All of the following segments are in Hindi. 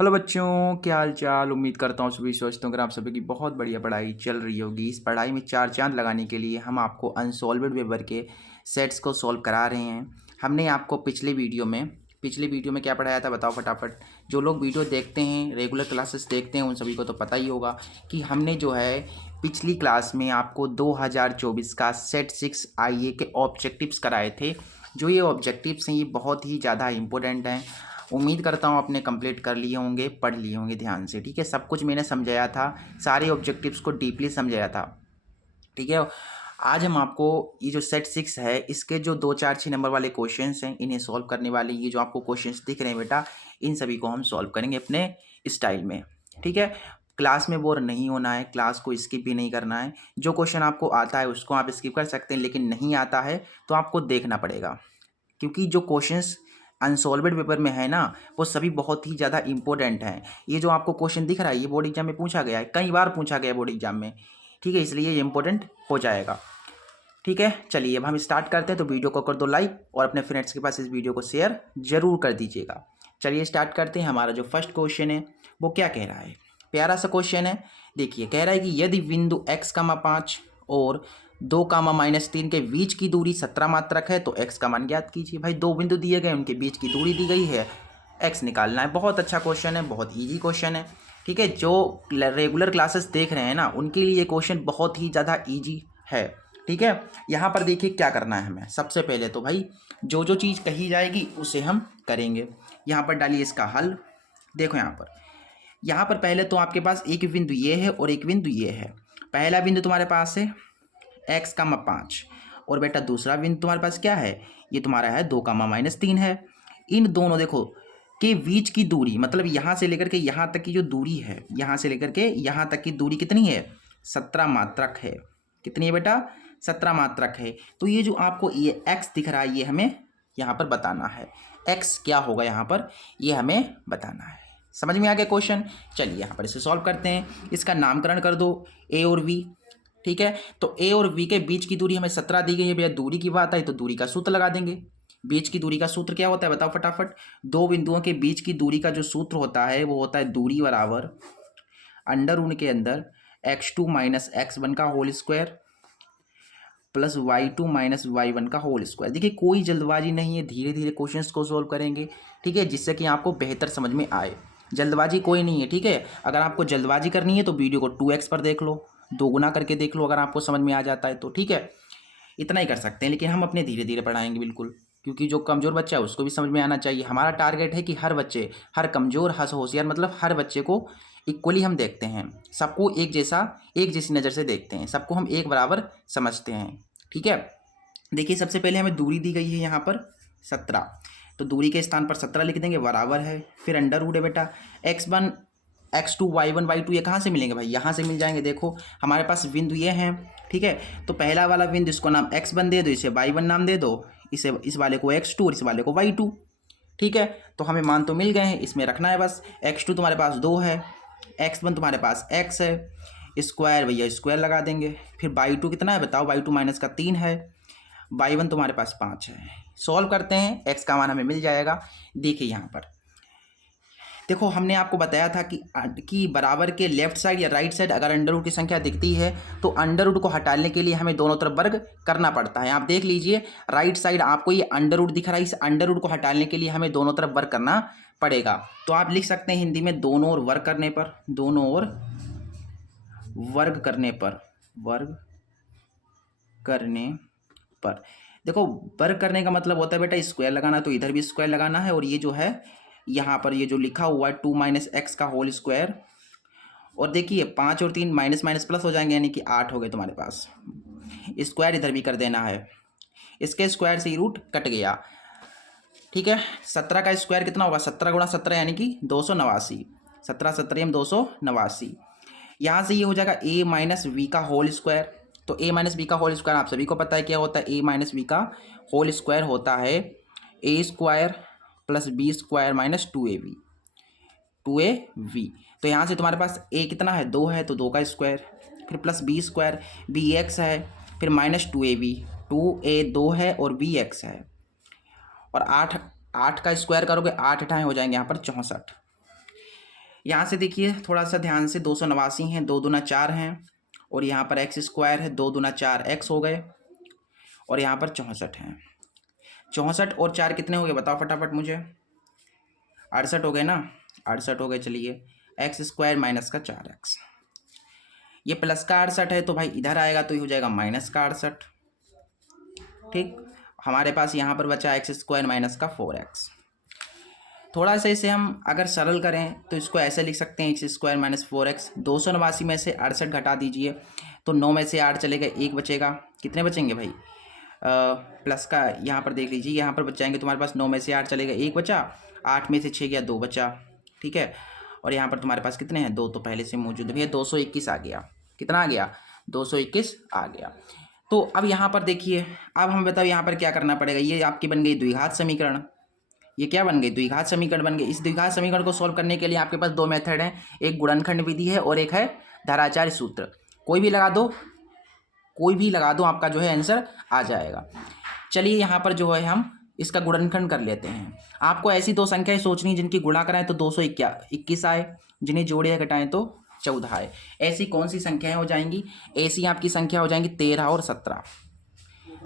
हेलो बच्चों, क्या हाल चाल। उम्मीद करता हूँ सभी स्वस्थ होंगे। आप सभी की बहुत बढ़िया पढ़ाई चल रही होगी। इस पढ़ाई में चार चांद लगाने के लिए हम आपको अनसॉल्व्ड पेपर के सेट्स को सॉल्व करा रहे हैं। हमने आपको पिछले वीडियो में क्या पढ़ाया था बताओ फटाफट। जो लोग वीडियो देखते हैं, रेगुलर क्लासेस देखते हैं, उन सभी को तो पता ही होगा कि हमने जो है पिछली क्लास में आपको 2024 का सेट 6 आईए के ऑब्जेक्टिव्स कराए थे। जो ये ऑब्जेक्टिव्स हैं ये बहुत ही ज़्यादा इंपॉर्टेंट हैं। उम्मीद करता हूँ आपने कंप्लीट कर लिए होंगे, पढ़ लिए होंगे ध्यान से। ठीक है, सब कुछ मैंने समझाया था, सारे ऑब्जेक्टिव्स को डीपली समझाया था। ठीक है, आज हम आपको ये जो सेट 6 है इसके जो 2 4 6 नंबर वाले क्वेश्चंस हैं इन्हें सॉल्व करने वाले, ये जो आपको क्वेश्चंस दिख रहे हैं बेटा, इन सभी को हम सॉल्व करेंगे अपने स्टाइल में। ठीक है, क्लास में बोर नहीं होना है, क्लास को स्किप भी नहीं करना है। जो क्वेश्चन आपको आता है उसको आप स्किप कर सकते हैं, लेकिन नहीं आता है तो आपको देखना पड़ेगा, क्योंकि जो क्वेश्चंस अनसॉल्वेड पेपर में है ना वो सभी बहुत ही ज़्यादा इंपॉर्टेंट हैं। ये जो आपको क्वेश्चन दिख रहा है ये बोर्ड एग्जाम में पूछा गया है, कई बार पूछा गया है बोर्ड एग्जाम में। ठीक है, इसलिए ये इंपॉर्टेंट हो जाएगा। ठीक है, चलिए अब हम स्टार्ट करते हैं। तो वीडियो को कर दो लाइक और अपने फ्रेंड्स के पास इस वीडियो को शेयर जरूर कर दीजिएगा। चलिए स्टार्ट करते हैं। हमारा जो फर्स्ट क्वेश्चन है वो क्या कह रहा है, प्यारा सा क्वेश्चन है। देखिए, कह रहा है कि यदि बिंदु x, 5 और 2, -3 के बीच की दूरी 17 मात्रक है तो x का मान ज्ञात कीजिए। भाई दो बिंदु दिए गए, उनके बीच की दूरी दी गई है, x निकालना है। बहुत अच्छा क्वेश्चन है, बहुत ईजी क्वेश्चन है। ठीक है, जो रेगुलर क्लासेस देख रहे हैं ना उनके लिए ये क्वेश्चन बहुत ही ज़्यादा ईजी है। ठीक है, यहाँ पर देखिए क्या करना है हमें। सबसे पहले तो भाई जो जो चीज़ कही जाएगी उसे हम करेंगे। यहाँ पर डालिए इसका हल। देखो यहाँ पर पहले तो आपके पास एक बिंदु ये है और एक बिंदु ये है। पहला बिंदु तुम्हारे पास है x, 5 और बेटा दूसरा बिंदु तुम्हारे पास क्या है, ये तुम्हारा है 2, -3 है। इन दोनों देखो के बीच की दूरी, मतलब यहाँ से लेकर के यहाँ तक की जो दूरी है, यहाँ से लेकर के यहाँ तक की दूरी कितनी है, 17 मात्रक है। कितनी है बेटा, 17 मात्रक है। तो ये जो आपको ये x दिख रहा है ये हमें यहाँ पर बताना है। x क्या होगा यहाँ पर, ये हमें बताना है। समझ में आ गया क्वेश्चन। चलिए यहाँ पर इसे सॉल्व करते हैं। इसका नामकरण कर दो a और v। ठीक है, तो a और v के बीच की दूरी हमें 17 दी गई है। भैया दूरी की बात आई तो दूरी का सूत्र लगा देंगे। बीच की दूरी का सूत्र क्या होता है बताओ फटाफट। दो बिंदुओं के बीच की दूरी का जो सूत्र होता है वो होता है दूरी बराबर अंडर रूट के अंदर x2 - x1 का whole square plus y2 - y1 का होल स्क्वायर। देखिए कोई जल्दबाजी नहीं है, धीरे धीरे क्वेश्चंस को सोल्व करेंगे। ठीक है, जिससे कि आपको बेहतर समझ में आए। जल्दबाजी कोई नहीं है। ठीक है, अगर आपको जल्दबाजी करनी है तो वीडियो को 2x पर देख लो, 2 गुना करके देख लो, अगर आपको समझ में आ जाता है तो। ठीक है, इतना ही कर सकते हैं, लेकिन हम अपने धीरे धीरे पढ़ाएंगे बिल्कुल, क्योंकि जो कमज़ोर बच्चा है उसको भी समझ में आना चाहिए। हमारा टारगेट है कि हर बच्चे, हर कमज़ोर हर होशियार, मतलब हर बच्चे को इक्वली हम देखते हैं। सबको एक जैसा, एक जैसी नज़र से देखते हैं, सबको हम एक बराबर समझते हैं। ठीक है, देखिए सबसे पहले हमें दूरी दी गई है यहाँ पर 17, तो दूरी के स्थान पर 17 लिख देंगे, बराबर है। फिर अंडर रूट है बेटा x1, x2, y1, y2 ये कहाँ से मिलेंगे भाई, यहाँ से मिल जाएंगे। देखो हमारे पास बिंदु ये हैं। ठीक है, तो पहला वाला बिंदु इसको नाम x1 दे दो, इसे y1 नाम दे दो, इसे इस वाले को x2 और इस वाले को y2। ठीक है, तो हमें मान तो मिल गए हैं, इसमें रखना है बस। x2 तुम्हारे पास 2 है, x1 तुम्हारे पास x है, स्क्वायर भैया स्क्वायर लगा देंगे। फिर y2 कितना है बताओ, y2 - का 3 है, y1 तुम्हारे पास 5 है। सॉल्व करते हैं, x का मान हमें मिल जाएगा। देखिए यहाँ पर देखो हमने आपको बताया था कि बराबर के लेफ्ट साइड या राइट साइड अगर अंडर रूट की संख्या दिखती है तो अंडर रूट को हटाने के लिए हमें दोनों तरफ वर्ग करना पड़ता है। आप देख लीजिए राइट साइड आपको ये अंडर रूट दिख रहा है, इस अंडर रूट को हटाने के लिए हमें दोनों तरफ वर्ग करना पड़ेगा। तो आप लिख सकते हैं हिंदी में दोनों ओर वर्ग करने पर, दोनों ओर वर्ग करने पर, वर्ग करने पर। देखो वर्ग करने का मतलब होता है बेटा स्क्वायर लगाना, तो इधर भी स्क्वायर लगाना है, और ये जो है यहाँ पर ये जो लिखा हुआ है 2 - x का होल स्क्वायर, और देखिए 5 और 3 माइनस माइनस प्लस हो जाएंगे, यानी कि 8 हो गए तुम्हारे पास। स्क्वायर इधर भी कर देना है, इसके स्क्वायर से ही रूट कट गया। ठीक है, 17 का स्क्वायर कितना होगा, 17 गुणा 17 यानी कि 289, 17 17 289। यहाँ से ये हो जाएगा a - v का होल स्क्वायर। तो a - v का होल स्क्वायर आप सभी को पता है क्या होता है, a - v का होल स्क्वायर होता है a² + b² - 2ab, 2ab। तो यहाँ से तुम्हारे पास a कितना है, 2 है, तो 2 का स्क्वायर, फिर प्लस b², bx है, फिर -2ab, 2a 2 है और bx है, और 8 8 का स्क्वायर करोगे 8 8 हो जाएंगे यहाँ पर 64। यहाँ से देखिए थोड़ा सा ध्यान से, 289 है, 2 दूना 4 हैं, और यहाँ पर एक्स स्क्वायर है, 2 दूना 4 एक्स हो गए, और यहाँ पर 64 हैं। 64 और 4 कितने हो गए बताओ फटाफट मुझे? 68 हो गए ना, 68 हो गए। चलिए एक्स स्क्वायर माइनस का 4x, ये प्लस का 68 है तो भाई इधर आएगा तो ये हो जाएगा माइनस का 68। ठीक, हमारे पास यहाँ पर बचा एक्स स्क्वायर माइनस का 4x। थोड़ा सा इसे हम अगर सरल करें तो इसको ऐसे लिख सकते हैं, एक्स स्क्वायर माइनस 4x। 289 में से 68 घटा दीजिए तो 9 में से 8 चलेगा, 1 बचेगा। कितने बचेंगे भाई? प्लस का यहाँ पर देख लीजिए, यहाँ पर बच जाएंगे तुम्हारे पास 9 में से 8 चलेगा, 1 बचा, 8 में से 6 गया, 2 बचा। ठीक है, और यहाँ पर तुम्हारे पास कितने हैं? 2 तो पहले से मौजूद है भैया, 221 आ गया। कितना आ गया? 221 आ गया। तो अब यहाँ पर देखिए, अब हम बताओ यहाँ पर क्या करना पड़ेगा। ये आपकी बन गई द्विघात समीकरण। ये क्या बन गई? द्विघात समीकरण बन गई। इस द्विघात समीकरण को सॉल्व करने के लिए आपके पास 2 मेथड हैं, एक गुणनखंड विधि है और एक है धाराचार्य सूत्र। कोई भी लगा दो, कोई भी लगा दो, आपका जो है आंसर आ जाएगा। चलिए यहाँ पर जो है हम इसका गुणनखंड कर लेते हैं। आपको ऐसी 2 संख्याएं सोचनी जिनकी गुणा कराएं तो 221 आए, जिन्हें जोड़े घटाएं तो 14 आए। ऐसी कौन सी संख्याएं हो जाएंगी? ऐसी आपकी संख्या हो जाएंगी 13 और 17।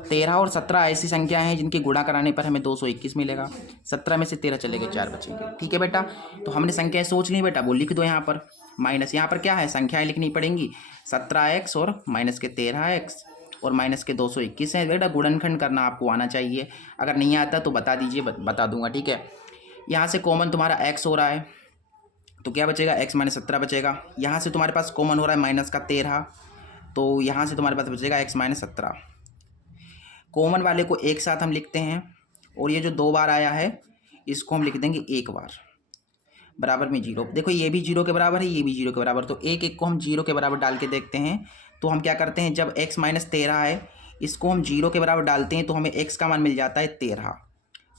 13 और 17 ऐसी संख्या हैं जिनके गुणा कराने पर हमें 221 मिलेगा। 17 में से 13 चलेंगे, 4 बचेंगे। ठीक है बेटा, तो हमने संख्याएं सोच ली बेटा, वो लिख दो यहाँ पर। माइनस यहाँ पर क्या है? संख्याएं लिखनी पड़ेंगी, 17x और माइनस के 13x और माइनस के 221 है। बेटा गुणनखंड करना आपको आना चाहिए, अगर नहीं आता तो बता दीजिए, बता दूंगा। ठीक है, यहाँ से कॉमन तुम्हारा x हो रहा है तो क्या बचेगा? x माइनस 17 बचेगा। यहाँ से तुम्हारे पास कॉमन हो रहा है माइनस का 13, तो यहाँ से तुम्हारे पास बचेगा x माइनस 17। कॉमन वाले को एक साथ हम लिखते हैं, और ये जो 2 बार आया है इसको हम लिख देंगे 1 बार, बराबर में 0। देखो ये भी 0 के बराबर है, ये भी 0 के बराबर, तो एक एक को हम 0 के बराबर डाल के देखते हैं। तो हम क्या करते हैं, जब x माइनस 13 है इसको हम 0 के बराबर डालते हैं तो हमें x का मान मिल जाता है 13।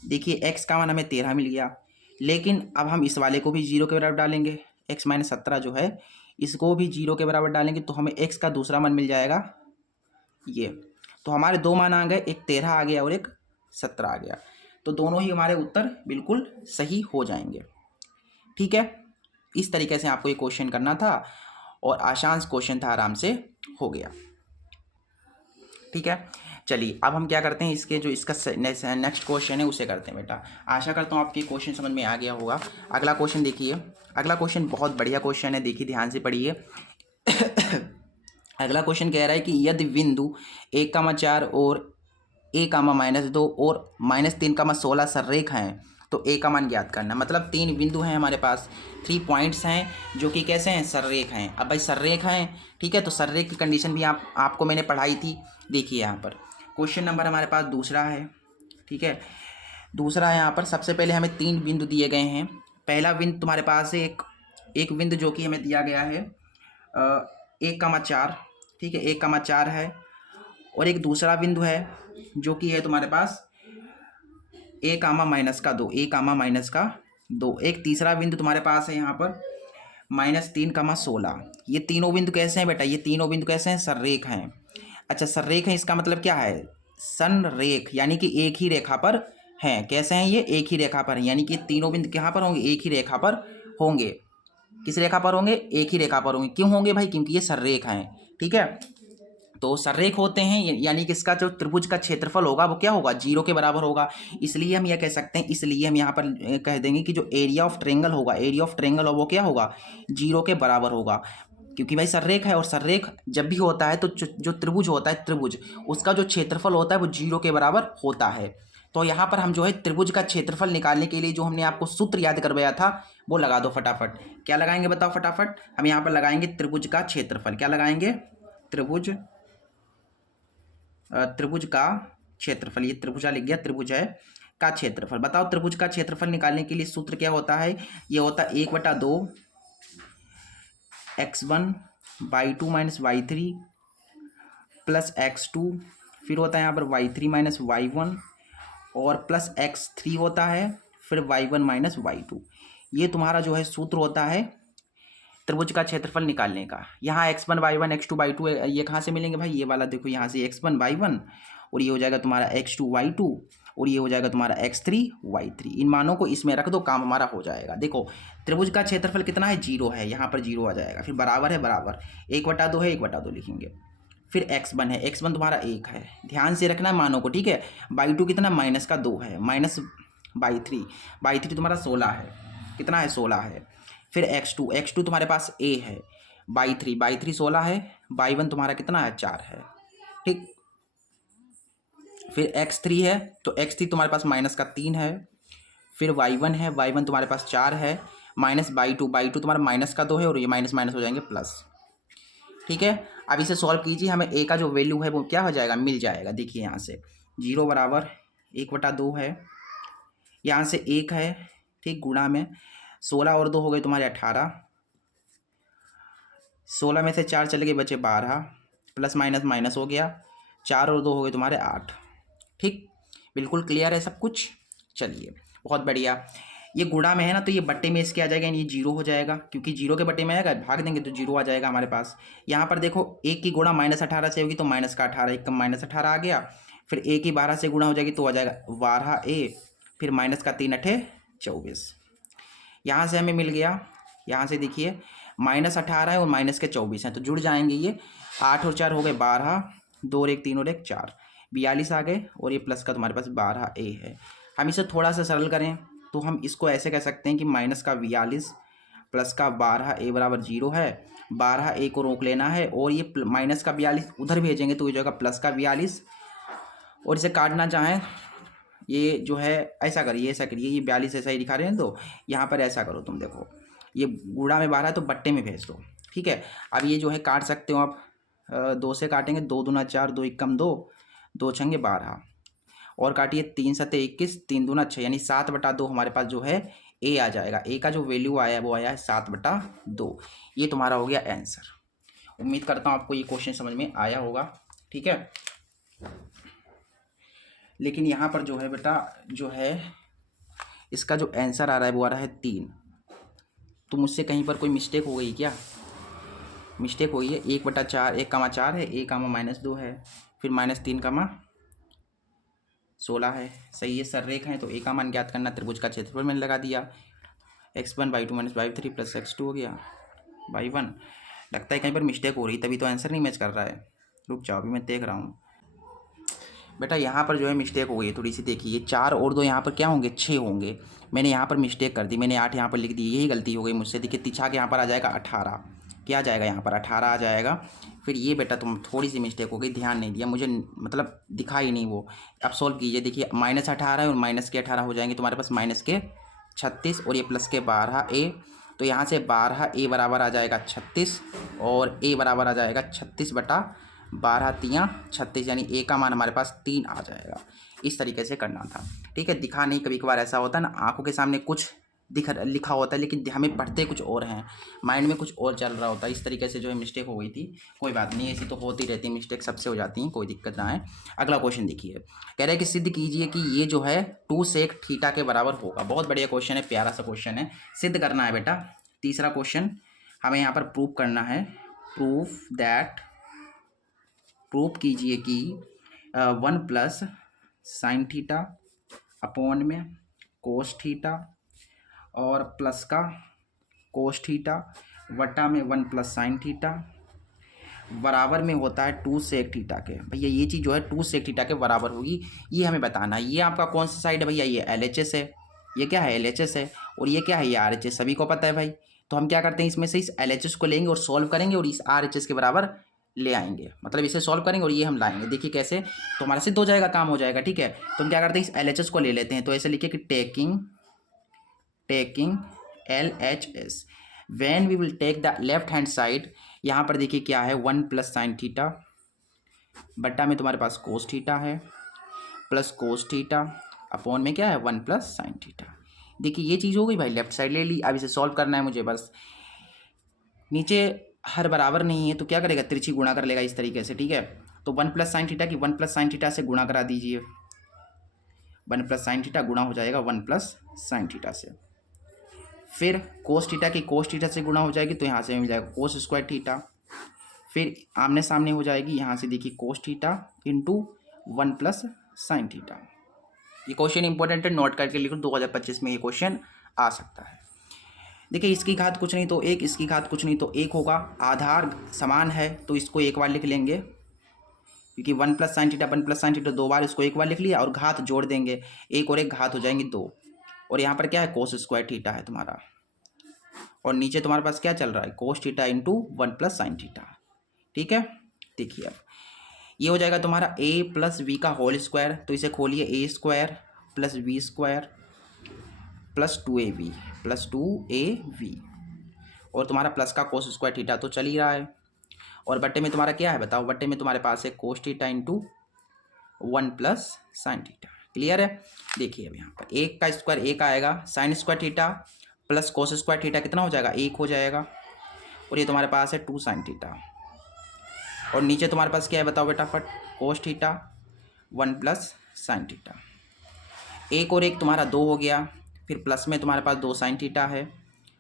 देखिए x का मान हमें 13 मिल गया, लेकिन अब हम इस वाले को भी 0 के बराबर डालेंगे। x माइनस 17 जो है इसको भी 0 के बराबर डालेंगे तो हमें x का दूसरा मान मिल जाएगा ये। तो हमारे 2 मान आ गए, एक 13 आ गया और एक 17 आ गया, तो दोनों ही हमारे उत्तर बिल्कुल सही हो जाएंगे। ठीक है, इस तरीके से आपको ये क्वेश्चन करना था और आसान क्वेश्चन था, आराम से हो गया। ठीक है, चलिए अब हम क्या करते हैं, इसके जो इसका नेक्स्ट क्वेश्चन है उसे करते हैं बेटा। आशा करता हूँ आपके क्वेश्चन समझ में आ गया होगा। अगला क्वेश्चन देखिए, अगला क्वेश्चन बहुत बढ़िया क्वेश्चन है, देखिए ध्यान से पढ़िए। अगला क्वेश्चन कह रहा है कि यदि बिंदु 1,4 और a,-2 और -3,16 सररेखा हैं तो a का मान ज्ञात करना। मतलब 3 बिंदु हैं हमारे पास, 3 पॉइंट्स हैं जो कि कैसे हैं? सररेखा हैं। अब भाई सररेखा हैं, ठीक है, तो सररेख की कंडीशन भी आपको मैंने पढ़ाई थी। देखिए यहाँ पर क्वेश्चन नंबर हमारे पास दूसरा है। ठीक है, दूसरा है यहाँ पर। सबसे पहले हमें 3 बिंदु दिए गए हैं। पहला बिंदु तुम्हारे पास है एक बिंदु जो कि हमें दिया गया है 1,4, ठीक है, 1,4 है, और एक दूसरा बिंदु है जो कि है तुम्हारे पास a,-2, a,-2। एक तीसरा बिंदु तुम्हारे पास है यहाँ पर -3,16। ये तीनों बिंदु कैसे हैं बेटा? ये तीनों बिंदु कैसे हैं? सररेख हैं। अच्छा, सररेख है, इसका मतलब क्या है? संरेख, यानी कि एक ही रेखा पर हैं। कैसे हैं ये? एक ही रेखा पर हैं, यानी कि तीनों बिंदु कहाँ पर होंगे? एक ही रेखा पर होंगे। किस रेखा पर होंगे? एक ही रेखा पर होंगे। क्यों होंगे भाई? क्योंकि ये सररेख हैं। ठीक है, तो सररेख होते हैं, यानी कि इसका जो त्रिभुज का क्षेत्रफल होगा वो क्या होगा? 0 के बराबर होगा। इसलिए हम यह कह सकते हैं, इसलिए हम यहाँ पर कह देंगे कि जो एरिया ऑफ ट्रायंगल होगा, एरिया ऑफ ट्रायंगल वो क्या होगा? 0 के बराबर होगा, क्योंकि भाई सररेख है, और सररेख जब भी होता है तो जो त्रिभुज होता है, त्रिभुज उसका जो क्षेत्रफल होता है वो 0 के बराबर होता है। तो यहाँ पर हम जो है त्रिभुज का क्षेत्रफल निकालने के लिए जो हमने आपको सूत्र याद करवाया था वो लगा दो फटाफट। क्या लगाएंगे बताओ फटाफट? हम यहाँ पर लगाएंगे त्रिभुज का क्षेत्रफल। क्या लगाएंगे? त्रिभुज का क्षेत्रफल। ये त्रिभुजा लिख गया, त्रिभुज है का क्षेत्रफल। बताओ त्रिभुज का क्षेत्रफल निकालने के लिए सूत्र क्या होता है? ये होता है 1/2 x1/2 - y3 प्लस x2, फिर होता है यहाँ पर y3 - y1 और प्लस x3 होता है, फिर y1 - y2। ये तुम्हारा जो है सूत्र होता है त्रिभुज का क्षेत्रफल निकालने का। यहाँ x1 y1 x2 y2 ये कहाँ से मिलेंगे भाई? ये वाला देखो, यहाँ से x1 y1 और ये हो जाएगा तुम्हारा x2 y2, और ये हो जाएगा तुम्हारा x3 y3। इन मानों को इसमें रख दो, काम हमारा हो जाएगा। देखो त्रिभुज का क्षेत्रफल कितना है, 0 है, यहाँ पर 0 आ जाएगा। फिर बराबर है, बराबर 1/2 है, 1/2 लिखेंगे। फिर x1 है, x1 तुम्हारा 1 है, ध्यान से रखना मानों को, ठीक है। बाई 2 कितना, -2 है, माइनस बाई 3 तुम्हारा 16 है, कितना है 16 है। फिर x2 तुम्हारे पास a है, बाई 3 16 है, बाई 1 तुम्हारा कितना है 4 है, ठीक। फिर x3 है, तो x3 तुम्हारे पास -3 है। फिर y1 है, y1 तुम्हारे पास 4 है, माइनस बाई 2 तुम्हारा -2 है, और ये माइनस माइनस हो जाएंगे प्लस, ठीक है। अब इसे सॉल्व कीजिए, हमें a का जो वैल्यू है वो क्या हो जाएगा, मिल जाएगा। देखिए यहाँ से 0 बराबर 1/2 है, यहाँ से 1 है, ठीक, गुणा में 16 और 2 हो गए तुम्हारे 18, 16 में से 4 चले गए, बचे 12, प्लस माइनस माइनस हो गया, 4 और 2 हो गए तुम्हारे 8, ठीक। बिल्कुल क्लियर है सब कुछ। चलिए बहुत बढ़िया। ये गुणा में है ना, तो ये बट्टे में इसके आ जाएगा, यानी ये 0 हो जाएगा, क्योंकि 0 के बट्टे में आएगा, भाग देंगे तो 0 आ जाएगा हमारे पास। यहाँ पर देखो 1 की गुणा -18 से होगी, तो माइनस का 18, 1 का -18 आ गया। फिर 1 की 12 से गुणा हो जाएगी, तो आ जाएगा 12a, फिर माइनस का 3 8 24। यहाँ से हमें मिल गया, यहाँ से देखिए -18 है और माइनस के 24 हैं, तो जुड़ जाएंगे ये। 8 और 4 हो गए 12, 2 और 1 3 और 1 4, 42 आ गए, और ये प्लस का तुम्हारे पास 12a है। हम इसे थोड़ा सा सरल करें तो हम इसको ऐसे कह सकते हैं कि माइनस का 42 प्लस का 12a बराबर 0 है। 12a को रोक लेना है, और ये माइनस का 42 उधर भेजेंगे तो ये जाएगा प्लस का 42, और इसे काटना चाहें ये जो है ऐसा करिए, ऐसा करिए, ये 42 ऐसा ही दिखा रहे हैं, तो यहाँ पर ऐसा करो तुम, देखो ये गुणा में 12 है तो बट्टे में भेज दो, ठीक है। अब ये जो है काट सकते हो आप, 2 से काटेंगे, 2 दूना 4, 2 एकम 2, 2 छंगे 12, और काटिए 3 सत्ते 21, 3 दूना 6, यानी 7/2 हमारे पास जो है ए आ जाएगा। ए का जो वैल्यू आया है वो आया है 7/2। ये तुम्हारा हो गया आंसर। उम्मीद करता हूँ आपको ये क्वेश्चन समझ में आया होगा, ठीक है। लेकिन यहाँ पर जो है बेटा, जो है इसका जो आंसर आ रहा है वो आ रहा है 3। तो मुझसे कहीं पर कोई मिस्टेक हो गई क्या? मिस्टेक हुई है। 1/4, 1,4 है, 1,-2 है, फिर -3, 16 है, सही है। सररेखा है तो ए का मान ज्ञात करना, त्रिभुज का क्षेत्रफल मैंने लगा दिया, x1 by 2 - by 3 plus x2 हो गया बाई 1। लगता है कहीं पर मिस्टेक हो रही, तभी तो आंसर नहीं मैच कर रहा है। रुक जाओ, अभी मैं देख रहा हूँ बेटा। यहाँ पर जो है मिस्टेक हो गई है थोड़ी सी, देखिए 4 और 2 यहाँ पर क्या होंगे, 6 होंगे। मैंने यहाँ पर मिस्टेक कर दी, मैंने 8 यहाँ पर लिख दी, यही गलती हो गई मुझसे। देखिए तिछा के यहाँ पर आ जाएगा 18, क्या आ जाएगा यहाँ पर 18 आ जाएगा। फिर ये बेटा तुम थोड़ी सी मिस्टेक हो गई, ध्यान नहीं दिया मुझे, मतलब दिखा ही नहीं वो। अब सॉल्व कीजिए, देखिए -18 है और माइनस के 18 हो जाएंगे तुम्हारे पास माइनस के 36, और ये प्लस के 12a, तो यहाँ से 12a बराबर आ जाएगा 36, और a बराबर आ जाएगा 36/12 36, यानी a का मान हमारे पास 3 आ जाएगा। इस तरीके से करना था, ठीक है। दिखा नहीं, कभी कभार ऐसा होता है ना, आंखों के सामने कुछ लिखा होता है, लेकिन हमें पढ़ते कुछ और हैं, माइंड में कुछ और चल रहा होता है। इस तरीके से जो है मिस्टेक हो गई थी। कोई बात नहीं, ऐसी तो होती रहती है, मिस्टेक सबसे हो जाती हैं, कोई दिक्कत ना है। अगला क्वेश्चन देखिए, कह रहे हैं कि सिद्ध कीजिए कि ये जो है 2 sec थीटा के बराबर होगा। बहुत बढ़िया क्वेश्चन है, प्यारा सा क्वेश्चन है, सिद्ध करना है बेटा। तीसरा क्वेश्चन हमें यहाँ पर प्रूव करना है, प्रूफ कीजिए कि 1 + sin थीटा अपॉन में कोस थीटा और प्लस का कोस थीटा वटा में 1 + sin थीटा बराबर में होता है 2 sec थीटा के। भैया ये चीज़ जो है 2 sec थीटा के बराबर होगी, ये हमें बताना है। ये आपका कौन सा साइड है भैया? ये LHS है, ये क्या है LHS है, और ये क्या है ये RHS, सभी को पता है भाई। तो हम क्या करते हैं, इसमें से इस LHS को लेंगे और सॉल्व करेंगे, और इस RHS के बराबर ले आएंगे, मतलब इसे सॉल्व करेंगे और ये हम लाएंगे। देखिए कैसे, तो हमारा सिद्ध हो जाएगा, काम हो जाएगा, ठीक है। तो हम क्या करते हैं, इस LHS को ले लेते हैं, तो ऐसे लिखिए कि taking LHS, when we will take the left hand side. यहाँ पर देखिए क्या है, 1 + sin थीटा बट्टा में तुम्हारे पास कोस थीटा है, प्लस कोस थीटा अपॉन में क्या है 1 + sin थीटा। देखिए ये चीज़ हो गई भाई, लेफ्ट साइड ले ली। अब इसे सॉल्व करना है मुझे बस। नीचे हर बराबर नहीं है तो क्या करेगा, तिरछी गुणा कर लेगा इस तरीके से, ठीक है। तो 1 + sin थीटा की 1 + sin थीटा से गुणा करा दीजिए, 1 + sin थीटा गुणा हो जाएगा 1 + sin थीटा से। फिर कोस थीटा की कोस थीटा से गुणा हो जाएगी, तो यहाँ से मिल जाएगा कोस स्क्वायर थीटा। फिर आमने सामने हो जाएगी, यहाँ से देखिए cos theta into 1 + sin theta. ये क्वेश्चन इंपॉर्टेंट है, नोट करके लिखो, 2025 में ये क्वेश्चन आ सकता है। देखिए इसकी घात कुछ नहीं तो एक, इसकी घात कुछ नहीं तो एक होगा। आधार समान है तो इसको एक बार लिख लेंगे, क्योंकि 1 + sin थीटा 1 + sin थीटा 2 बार, इसको एक बार लिख लिया और घात जोड़ देंगे, एक और एक घात हो जाएंगे 2। और यहाँ पर क्या है, cos स्क्वायर थीटा है तुम्हारा, और नीचे तुम्हारे पास क्या चल रहा है, cos theta into 1 + sin theta. ठीक है, देखिए अब ये हो जाएगा तुम्हारा a + v का होल स्क्वायर, तो इसे खोलिए a² + v² + 2ab + 2ab, और तुम्हारा प्लस का cos स्क्वायर थीटा तो चल ही रहा है, और बट्टे में तुम्हारा क्या है बताओ, बट्टे में तुम्हारे पास है cos theta into 1 + sin theta. Clear है। देखिए अब यहाँ पर एक का स्क्वायर एक आएगा, sine square theta plus cos square theta कितना हो जाएगा, एक हो जाएगा, और ये तुम्हारे पास है 2 sin थीटा, और नीचे तुम्हारे पास क्या है बताओ बेटा फट, cos थीटा 1 + sin थीटा, एक और एक तुम्हारा 2 हो गया, फिर प्लस में तुम्हारे पास 2 sin थीटा है,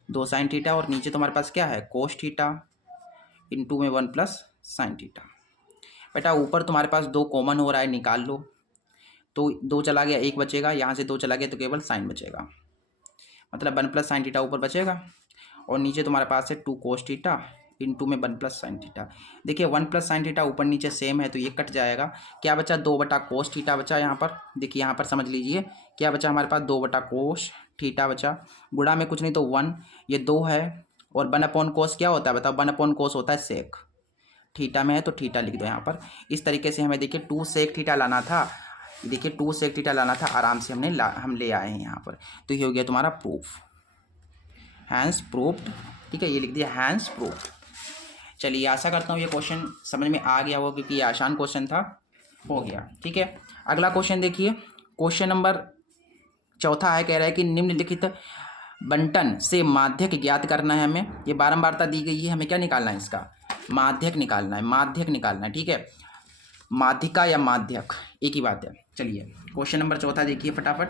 2 sin थीटा, और नीचे तुम्हारे पास क्या है, cos थीटा इंटू में 1 + sin थीटा। बेटा ऊपर तुम्हारे पास 2 कॉमन हो रहा है, निकाल लो, तो 2 चला गया, 1 बचेगा, यहाँ से 2 चला गया तो केवल साइन बचेगा, मतलब 1 + sin थीटा ऊपर बचेगा, और नीचे तुम्हारे पास है 2 cos थीटा इंटू में 1 + sin थीटा। देखिए 1 + sin थीटा ऊपर नीचे सेम है तो ये कट जाएगा, क्या बचा, 2/cos थीटा बचा यहाँ पर। देखिए यहाँ पर समझ लीजिए क्या बचा हमारे पास, 2/cos थीटा बचा, गुणा में कुछ नहीं तो 1, ये 2 है, और 1/cos क्या होता है बताओ, 1/cos होता है सेक, थीटा में है तो थीटा लिख दो यहाँ पर। इस तरीके से हमें देखिए 2 sec थीटा लाना था, देखिए 2 sec थीटा लाना था, आराम से हम ले आए हैं यहाँ पर, तो ये हो गया तुम्हारा प्रूफ, हैंस प्रूफ्ड। ठीक है, ये लिख दिया हैंस प्रूफ्ड। चलिए आशा करता हूँ ये क्वेश्चन समझ में आ गया होगा, क्योंकि ये आसान क्वेश्चन था, हो गया। ठीक है, अगला क्वेश्चन देखिए, क्वेश्चन नंबर 4 है, कह रहा है कि निम्नलिखित बंटन से माध्यक ज्ञात करना है हमें। ये बारंबारता दी गई है, हमें क्या निकालना है, इसका माध्यक निकालना है, माध्यक निकालना है। ठीक है, माध्यिका या माध्यक एक ही बात है। चलिए क्वेश्चन नंबर 4 देखिए फटाफट,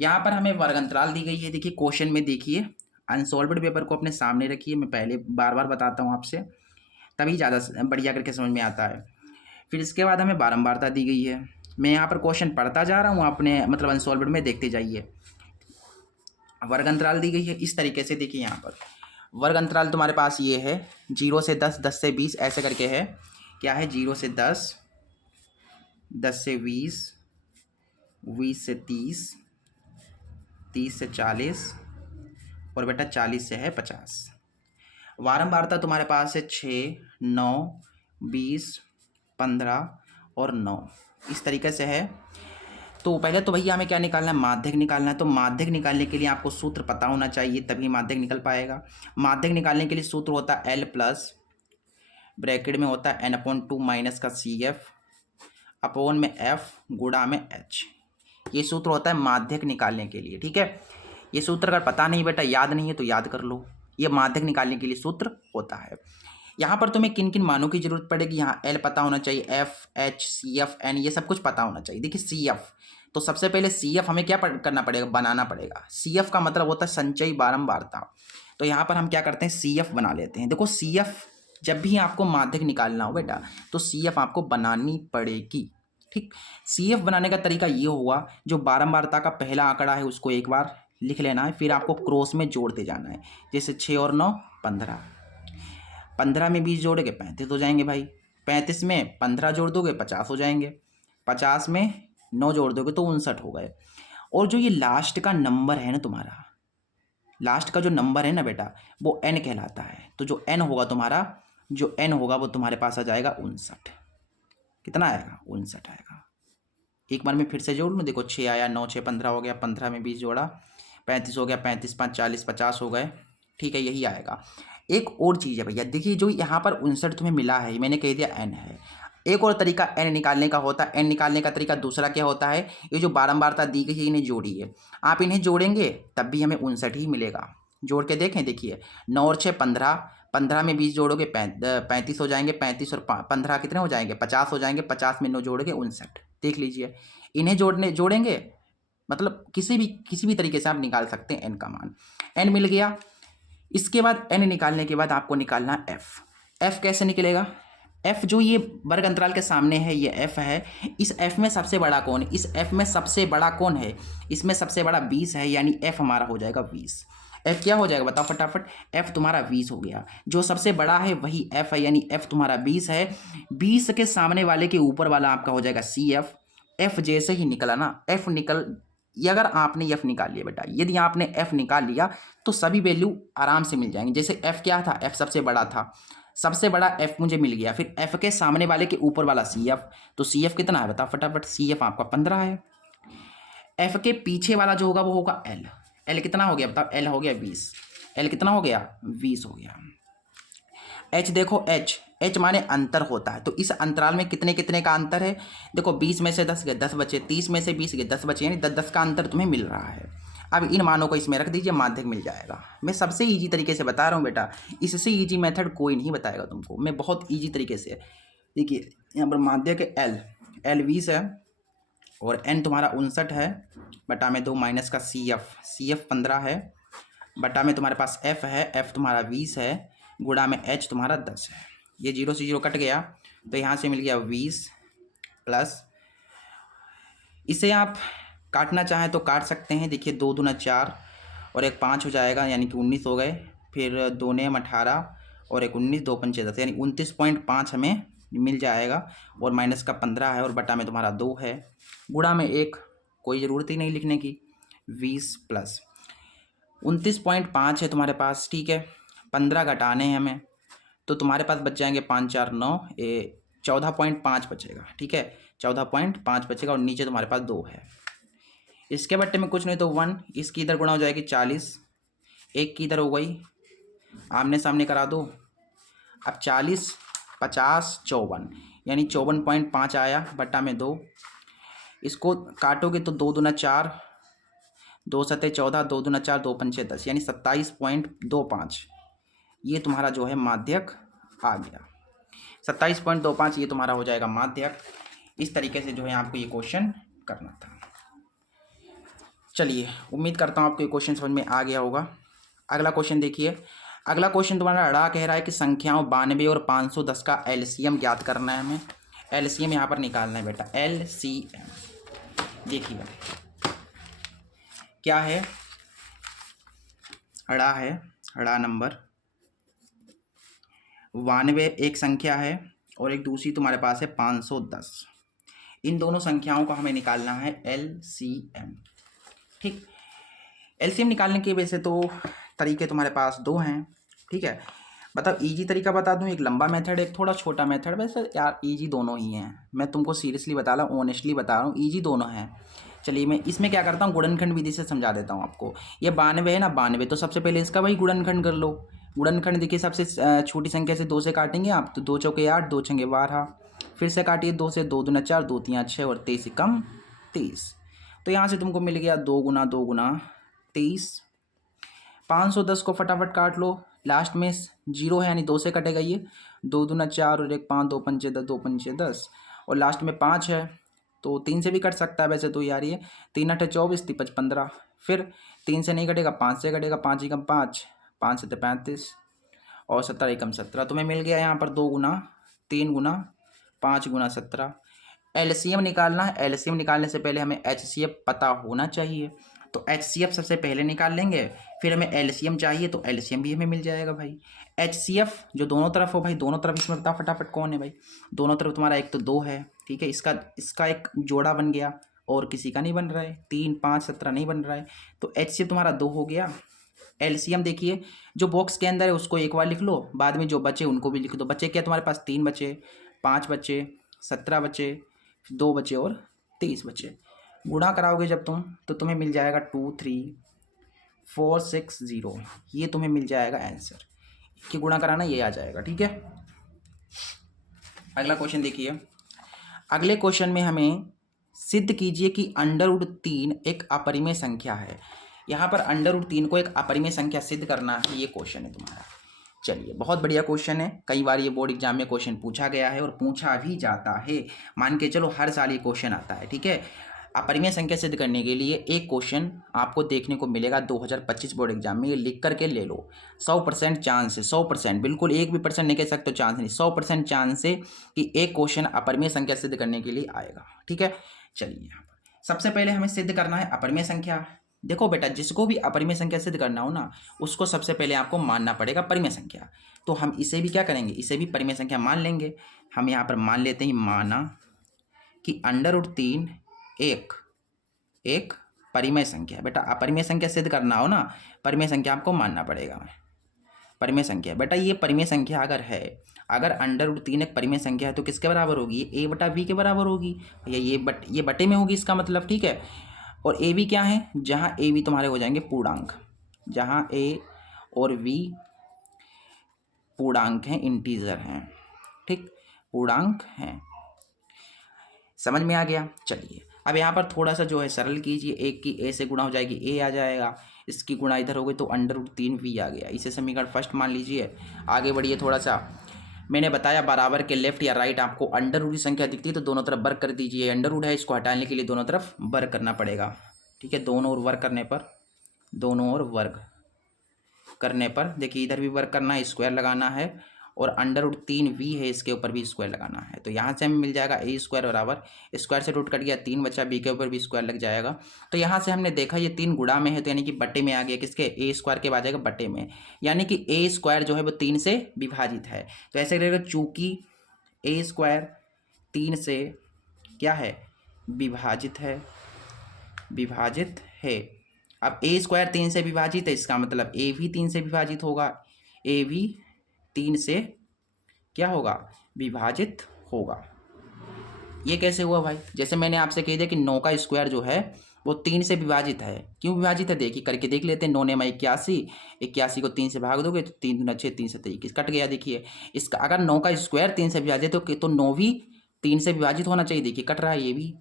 यहाँ पर हमें वर्ग अंतराल दी गई है। देखिए क्वेश्चन में देखिए, अनसॉल्व्ड पेपर को अपने सामने रखिए, मैं पहले बार बार बताता हूँ आपसे, तभी ज़्यादा बढ़िया करके समझ में आता है। फिर इसके बाद हमें बारंबारता दी गई है, मैं यहाँ पर क्वेश्चन पढ़ता जा रहा हूँ, अपने मतलब अनसॉल्व्ड में देखते जाइए। वर्ग अंतराल दी गई है इस तरीके से, देखिए यहाँ पर वर्ग अंतराल तुम्हारे पास ये है 0 से 10, 10 से 20 ऐसे करके है, क्या है 0 से 10, 10 से 20, 20 से 30, 30 से 40, और बेटा 40 से है 50। बारंबारता तुम्हारे पास है 6, 9, 20, 15 और 9, इस तरीके से है। तो पहले तो भैया हमें क्या निकालना है, माध्यक निकालना है। तो माध्यक निकालने के लिए आपको सूत्र पता होना चाहिए, तभी माध्यक निकल पाएगा। माध्यक निकालने के लिए सूत्र होता है L प्लस ब्रैकेट में होता है n/2 माइनस का CF अपॉन में F गुणा में H, ये सूत्र होता है माध्यक निकालने के लिए। ठीक है, ये सूत्र अगर पता नहीं बेटा, याद नहीं है तो याद कर लो, ये माध्यक निकालने के लिए सूत्र होता है। यहाँ पर तुम्हें किन किन मानों की जरूरत पड़ेगी, यहाँ L पता होना चाहिए, F, H, CF, N ये सब कुछ पता होना चाहिए। देखिए CF, तो सबसे पहले CF हमें क्या करना पड़ेगा, बनाना पड़ेगा। CF का मतलब होता है संचयी बारंबारता, तो यहाँ पर हम क्या करते हैं, CF बना लेते हैं। देखो CF जब भी आपको माध्यक निकालना हो बेटा, तो CF आपको बनानी पड़ेगी। ठीक, CF बनाने का तरीका ये होगा, जो बारंबारता का पहला आंकड़ा है उसको एक बार लिख लेना है, फिर आपको क्रॉस में जोड़ते जाना है, जैसे 6 और 9 15, 15 में 20 जोड़ोगे 35 हो जाएंगे भाई, 35 में 15 जोड़ दोगे 50 हो जाएंगे, 50 में 9 जोड़ दोगे तो 59 हो गए। और जो ये लास्ट का नंबर है ना तुम्हारा, लास्ट का जो नंबर है ना बेटा, वो n कहलाता है। तो जो n होगा तुम्हारा, जो n होगा वो तुम्हारे पास आ जाएगा 59। कितना आएगा, 59 आएगा। एक बार में फिर से जोड़ लूँ, देखो 6 आया, 9 6 15 हो गया, 15 में 20 जोड़ा 35 हो गया, 35 5 40, 50 हो गए। ठीक है, यही आएगा। एक और चीज़ है भैया, देखिए जो यहाँ पर 59 तुम्हें मिला है, मैंने कह दिया n है। एक और तरीका n निकालने का होता है। n निकालने का तरीका दूसरा क्या होता है, ये जो बारंबारता दी गई है इन्हें जोड़िए, आप इन्हें जोड़ेंगे तब भी हमें 59 ही मिलेगा। जोड़ के देखें, देखिए 9 और 6 15, 15 में 20 जोड़ोगे 35 हो जाएंगे, 35 और 15 कितने हो जाएंगे, 50 हो जाएंगे, 50 में 9 जोड़ोगे 59। देख लीजिए, इन्हें जोड़ेंगे मतलब किसी भी तरीके से आप निकाल सकते हैं n का मान। n मिल गया, इसके बाद n निकालने के बाद आपको निकालना f। f कैसे निकलेगा, एफ जो ये वर्ग अंतराल के सामने है, ये एफ है। इस एफ में सबसे बड़ा कौन है? इस एफ में सबसे बड़ा कौन है? इसमें सबसे बड़ा 20 है, यानी एफ हमारा हो जाएगा 20। एफ क्या हो जाएगा बताओ फटाफट? एफ तुम्हारा 20 हो गया। जो सबसे बड़ा है वही एफ है, यानी एफ तुम्हारा 20 है। 20 के सामने वाले के ऊपर वाला आपका हो जाएगा सी एफ। एफ जैसे ही निकला ना, एफ निकल, ये अगर आपने एफ निकाल लिया बेटा, यदि आपने एफ निकाल लिया तो सभी वैल्यू आराम से मिल जाएंगे। जैसे एफ क्या था? एफ सबसे बड़ा था, सबसे बड़ा एफ मुझे मिल गया। फिर एफ के सामने वाले के ऊपर वाला सी एफ, तो सी एफ कितना है बताओ फटाफट? सी एफ आपका 15 है। एफ के पीछे वाला जो होगा वो होगा एल। एल कितना हो गया बताओ? एल हो गया 20। एल कितना हो गया? 20 हो गया। एच देखो, एच एच माने अंतर होता है, तो इस अंतराल में कितने कितने का अंतर है? देखो 20 में से 10 गए 10 बचे, 30 में से 20 गए 10 बचे, यानी 10 का अंतर तुम्हें मिल रहा है। अब इन मानों को इसमें रख दीजिए, माध्यक मिल जाएगा। मैं सबसे ईजी तरीके से बता रहा हूँ बेटा, इससे ईजी मेथड कोई नहीं बताएगा तुमको, मैं बहुत ईजी तरीके से। देखिए यहाँ पर माध्यक एल, एल 20 है और एन तुम्हारा 59 है, बटा में 2 माइनस का सी एफ 15 है, बटा में तुम्हारे पास एफ है, एफ तुम्हारा 20 है, गुणा में एच तुम्हारा 10 है। ये 0 से 0 कट गया, तो यहाँ से मिल गया 20 प्लस, इसे आप काटना चाहें तो काट सकते हैं। देखिए 2 दूना 4 और एक 5 हो जाएगा, यानी कि 19 हो गए। फिर 2 नेम 18 और एक 19, 2 पंचे 10, यानी 29.5 हमें मिल जाएगा। और माइनस का 15 है और बटा में तुम्हारा 2 है, गुणा में 1, कोई ज़रूरत ही नहीं लिखने की, 20 प्लस 29.5 है तुम्हारे पास, ठीक है। 15 घटाने हैं हमें, तो तुम्हारे पास बच जाएंगे 5 4 9, 14.5 बचेगा, ठीक है। 14.5 बचेगा और नीचे तुम्हारे पास 2 है। इसके बट्टे में कुछ नहीं तो 1, इसकी इधर गुणा हो जाएगी 40, एक की इधर हो गई, आमने सामने करा दो। अब 40 50 54, यानी 54.5 आया, बट्टा में 2। इसको काटोगे तो 2 दूना 4, 2 सते 14, 2 दूना 4, 2 पंचे 10, यानी 27.25। ये तुम्हारा जो है माध्यक आ गया, 27.25 ये तुम्हारा हो जाएगा माध्यक। इस तरीके से जो है आपको ये क्वेश्चन करना था। चलिए, उम्मीद करता हूँ आपको ये क्वेश्चन समझ में आ गया होगा। अगला क्वेश्चन देखिए। अगला क्वेश्चन तुम्हारा अड़ा कह रहा है कि संख्याओं 92 और 510 का एलसीएम ज्ञात करना है हमें। एलसीएम यहाँ पर निकालना है बेटा, एलसीएम। देखिए क्या है, अड़ा है, अड़ा नंबर 92 एक संख्या है और एक दूसरी तुम्हारे पास है 510। इन दोनों संख्याओं को हमें निकालना है एलसीएम, ठीक। एलसीएम निकालने के वैसे तो तरीके तुम्हारे पास 2 हैं, ठीक है। मतलब इजी तरीका बता दूं, एक लंबा मेथड, एक थोड़ा छोटा मेथड। वैसे यार इजी दोनों ही हैं, मैं तुमको सीरियसली बता रहा हूँ, ऑनेस्टली बता रहा हूँ, इजी दोनों हैं। चलिए मैं इसमें क्या करता हूँ, गुणनखंड विधि से समझा देता हूँ आपको। ये 92 है ना, 92, तो सबसे पहले इसका वही गुणनखंड कर लो। गुणनखंड देखिए, सबसे छोटी संख्या से 2 से काटेंगे आप, तो 2 चौके 8, 2 छंगे 12। फिर से काटिए 2 से, 2 दूना 4, 2 तियाँ 6 और 23 कम 23। तो यहाँ से तुमको मिल गया 2 गुना 2 गुना 23। 510 को फटाफट काट लो, लास्ट में 0 है यानी 2 से कटेगा ये। 2 दूना 4 और एक 5, 2 पंचे 10, 2 पंचे 10 और लास्ट में 5 है, तो 3 से भी कट सकता है वैसे तो यार। ये 3 8 24, 5 15। फिर 3 से नहीं कटेगा, 5 से कटेगा, 5 एकम 5, 5 7 35 और 17 एकम 17। तुम्हें मिल गया यहाँ पर 2 गुना 3 गुना 5 गुना 17। एलसीएम निकालना है। एलसीएम निकालने से पहले हमें एचसीएफ पता होना चाहिए, तो एचसीएफ सबसे पहले निकाल लेंगे। फिर हमें एलसीएम चाहिए, तो एलसीएम भी हमें मिल जाएगा भाई। एचसीएफ जो दोनों तरफ हो भाई, दोनों तरफ इसमें बता फटाफट कौन है भाई। दोनों तरफ तुम्हारा एक तो 2 है, ठीक है। इसका एक जोड़ा बन गया और किसी का नहीं बन रहा है। 3 5 17 नहीं बन रहा है, तो एचसीएफ तुम्हारा 2 हो गया। एलसीएम देखिए, जो बॉक्स के अंदर है उसको एक बार लिख लो, बाद में जो बचे उनको भी लिख दो। बचे क्या तुम्हारे पास? 3 बचे, 5 बचे, 17 बचे, 2 बचे और 23 बचे। गुणा कराओगे जब तुम, तो तुम्हें मिल जाएगा 2 3 4 6 0। ये तुम्हें मिल जाएगा आंसर, कि गुणा कराना ये आ जाएगा, ठीक है। अगला क्वेश्चन देखिए। अगले क्वेश्चन में हमें सिद्ध कीजिए कि √3 एक अपरिमेय संख्या है। यहाँ पर √3 को एक अपरिमेय संख्या सिद्ध करना है, ये क्वेश्चन है तुम्हारा। चलिए, बहुत बढ़िया क्वेश्चन है, कई बार ये बोर्ड एग्जाम में क्वेश्चन पूछा गया है और पूछा भी जाता है। मान के चलो हर साल ये क्वेश्चन आता है, ठीक है। अपरिमेय संख्या सिद्ध करने के लिए एक क्वेश्चन आपको देखने को मिलेगा 2025 बोर्ड एग्जाम में, ये लिख करके ले लो। 100% चांस है, 100%, बिल्कुल 1% नहीं कह सकते चांस नहीं, 100% चांस है कि एक क्वेश्चन अपरिमेय संख्या सिद्ध करने के लिए आएगा। ठीक है, चलिए यहाँ पर सबसे पहले हमें सिद्ध करना है अपरिमेय संख्या। देखो बेटा, जिसको भी अपरिमेय संख्या सिद्ध करना हो ना, उसको सबसे पहले आपको मानना पड़ेगा परिमेय संख्या। तो हम इसे भी क्या करेंगे, इसे भी परिमेय संख्या मान लेंगे। हम यहाँ पर मान लेते हैं, माना कि √3 एक परिमेय संख्या है। बेटा अपरिमेय संख्या सिद्ध करना हो ना, परिमेय संख्या आपको मानना पड़ेगा। परिमेय संख्या बेटा, ये परिमेय संख्या अगर है, अगर √3 एक परिमेय संख्या है तो किसके बराबर होगी, a/v के बराबर होगी। ये बटे में होगी इसका मतलब। ठीक है, और ए बी क्या है, जहाँ ए बी तुम्हारे हो जाएंगे पूर्णांक, जहाँ ए और वी पूर्णांक हैं, इंटीजर हैं। ठीक, पूर्णांक हैं, समझ में आ गया। चलिए अब यहाँ पर थोड़ा सा जो है सरल कीजिए, एक की ए से गुणा हो जाएगी, ए आ जाएगा, इसकी गुणा इधर हो गई तो √3v आ गया। इसे समीकरण फर्स्ट मान लीजिए। आगे बढ़िए थोड़ा सा, मैंने बताया बराबर के लेफ्ट या राइट आपको अंडर रूट की संख्या दिखती है तो दोनों तरफ वर्ग कर दीजिए। अंडर रूट है, इसको हटाने के लिए दोनों तरफ वर्ग करना पड़ेगा। ठीक है, दोनों ओर वर्ग करने पर, दोनों ओर वर्ग करने पर देखिए इधर भी वर्ग करना है, स्क्वायर लगाना है, और √3v है, इसके ऊपर भी स्क्वायर लगाना है। तो यहाँ से हमें मिल जाएगा a² बराबर, स्क्वायर से रूट कट गया 3 बचा, b के ऊपर भी स्क्वायर लग जाएगा। तो यहाँ से हमने देखा ये 3 गुणा में है तो यानी कि बट्टे में आ गया, किसके, a² के बाद जाएगा बट्टे में, यानी कि a² जो है वो 3 से विभाजित है। तो ऐसे रहेगा, चूँकि a² 3 से क्या है, विभाजित है, विभाजित है। अब a² 3 से विभाजित है, इसका मतलब a भी 3 से विभाजित होगा, a भी 3 से क्या होगा, विभाजित होगा। ये कैसे हुआ भाई, जैसे मैंने आपसे कह दिया कि 9 का स्क्वायर जो है वो 3 से विभाजित है। क्यों विभाजित है, देखिए करके देख लेते हैं। 9 ने 81, 81 को 3 से भाग दोगे तो 3 दूना 6, 3 से 23 कट गया। देखिए इसका अगर 9 का स्क्वायर 3 से विभाजित है तो 9 भी 3 से विभाजित होना चाहिए। देखिए कट रहा है, ये भी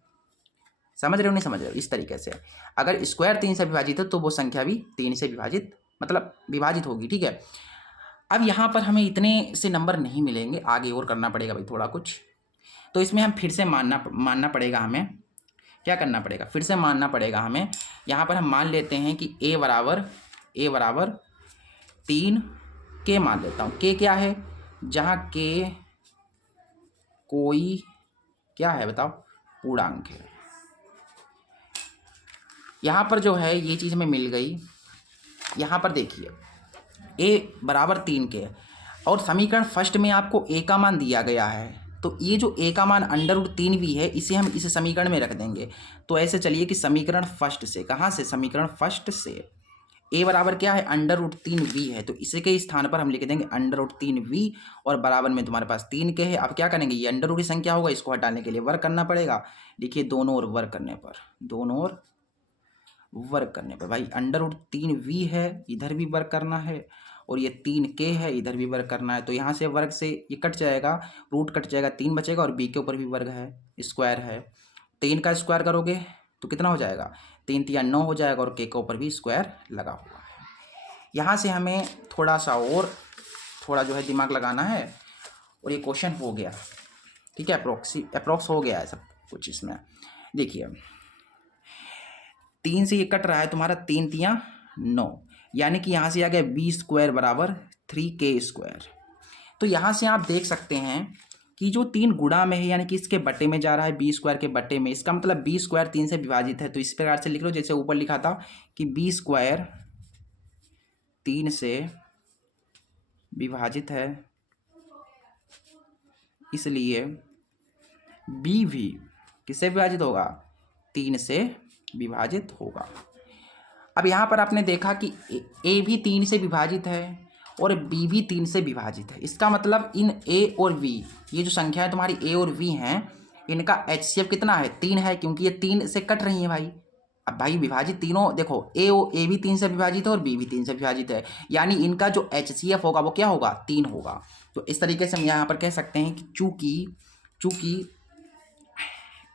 समझ रहे हो नहीं समझ रहे हो। इस तरीके से अगर स्क्वायर 3 से विभाजित है तो वो संख्या भी 3 से विभाजित, मतलब विभाजित होगी। ठीक है, अब यहाँ पर हमें इतने से नंबर नहीं मिलेंगे, आगे और करना पड़ेगा भाई थोड़ा कुछ। तो इसमें हम फिर से मानना पड़ेगा, हमें क्या करना पड़ेगा, फिर से मानना पड़ेगा हमें। यहाँ पर हम मान लेते हैं कि a बराबर 3 k मान लेता हूँ। k क्या है, जहाँ k कोई क्या है बताओ, पूर्णांक है। यहाँ पर जो है ये चीज़ हमें मिल गई। यहाँ पर देखिए a बराबर 3 के, और समीकरण फर्स्ट में आपको a का मान दिया गया है, तो ये जो a का मान √3v है इसे हम इस समीकरण में रख देंगे। तो ऐसे चलिए कि समीकरण फर्स्ट से, कहाँ से, समीकरण फर्स्ट से a बराबर क्या है, √3v है, तो इसी के स्थान पर हम लिख देंगे √3v, और बराबर में तुम्हारे पास 3 के है। अब क्या करेंगे, ये अंडर रूट की संख्या होगा, इसको हटाने के लिए वर्ग करना पड़ेगा। देखिए दोनों ओर वर्ग करने पर, दोनों ओर वर्ग करने पर भाई √3v है, इधर भी वर्ग करना है, और ये 3k है, इधर भी वर्ग करना है। तो यहाँ से वर्ग से ये कट जाएगा, रूट कट जाएगा, 3 बचेगा, और b के ऊपर भी वर्ग है, स्क्वायर है। 3 का स्क्वायर करोगे तो कितना हो जाएगा, 3 3 9 हो जाएगा, और k के ऊपर भी स्क्वायर लगा हुआ है। यहाँ से हमें थोड़ा सा और थोड़ा जो है दिमाग लगाना है, और ये क्वेश्चन हो गया। ठीक है, अप्रोक्स हो गया है सब कुछ इसमें। देखिए 3 से ये कट रहा है तुम्हारा, 3 3 9, यानी कि यहाँ से आ गया b² बराबर 3k²। तो यहाँ से आप देख सकते हैं कि जो 3 गुणा में है, यानी कि इसके बट्टे में जा रहा है, b² के बट्टे में, इसका मतलब b² 3 से विभाजित है। तो इस प्रकार से लिख लो जैसे ऊपर लिखा था कि b² 3 से विभाजित है, इसलिए b भी किससे विभाजित होगा, 3 से विभाजित होगा। अब यहाँ पर आपने देखा कि a भी 3 से विभाजित है और b भी 3 से विभाजित है। इसका मतलब इन a और v, ये जो संख्या है तुम्हारी a और v हैं, इनका HCF कितना है, 3 है, क्योंकि ये 3 से कट रही है भाई। अब भाई विभाजित तीनों देखो, a भी 3 से विभाजित है और b भी 3 से विभाजित है, यानी इनका जो HCF होगा वो क्या होगा, 3 होगा। तो इस तरीके से हम यहाँ पर कह सकते हैं कि चूँकि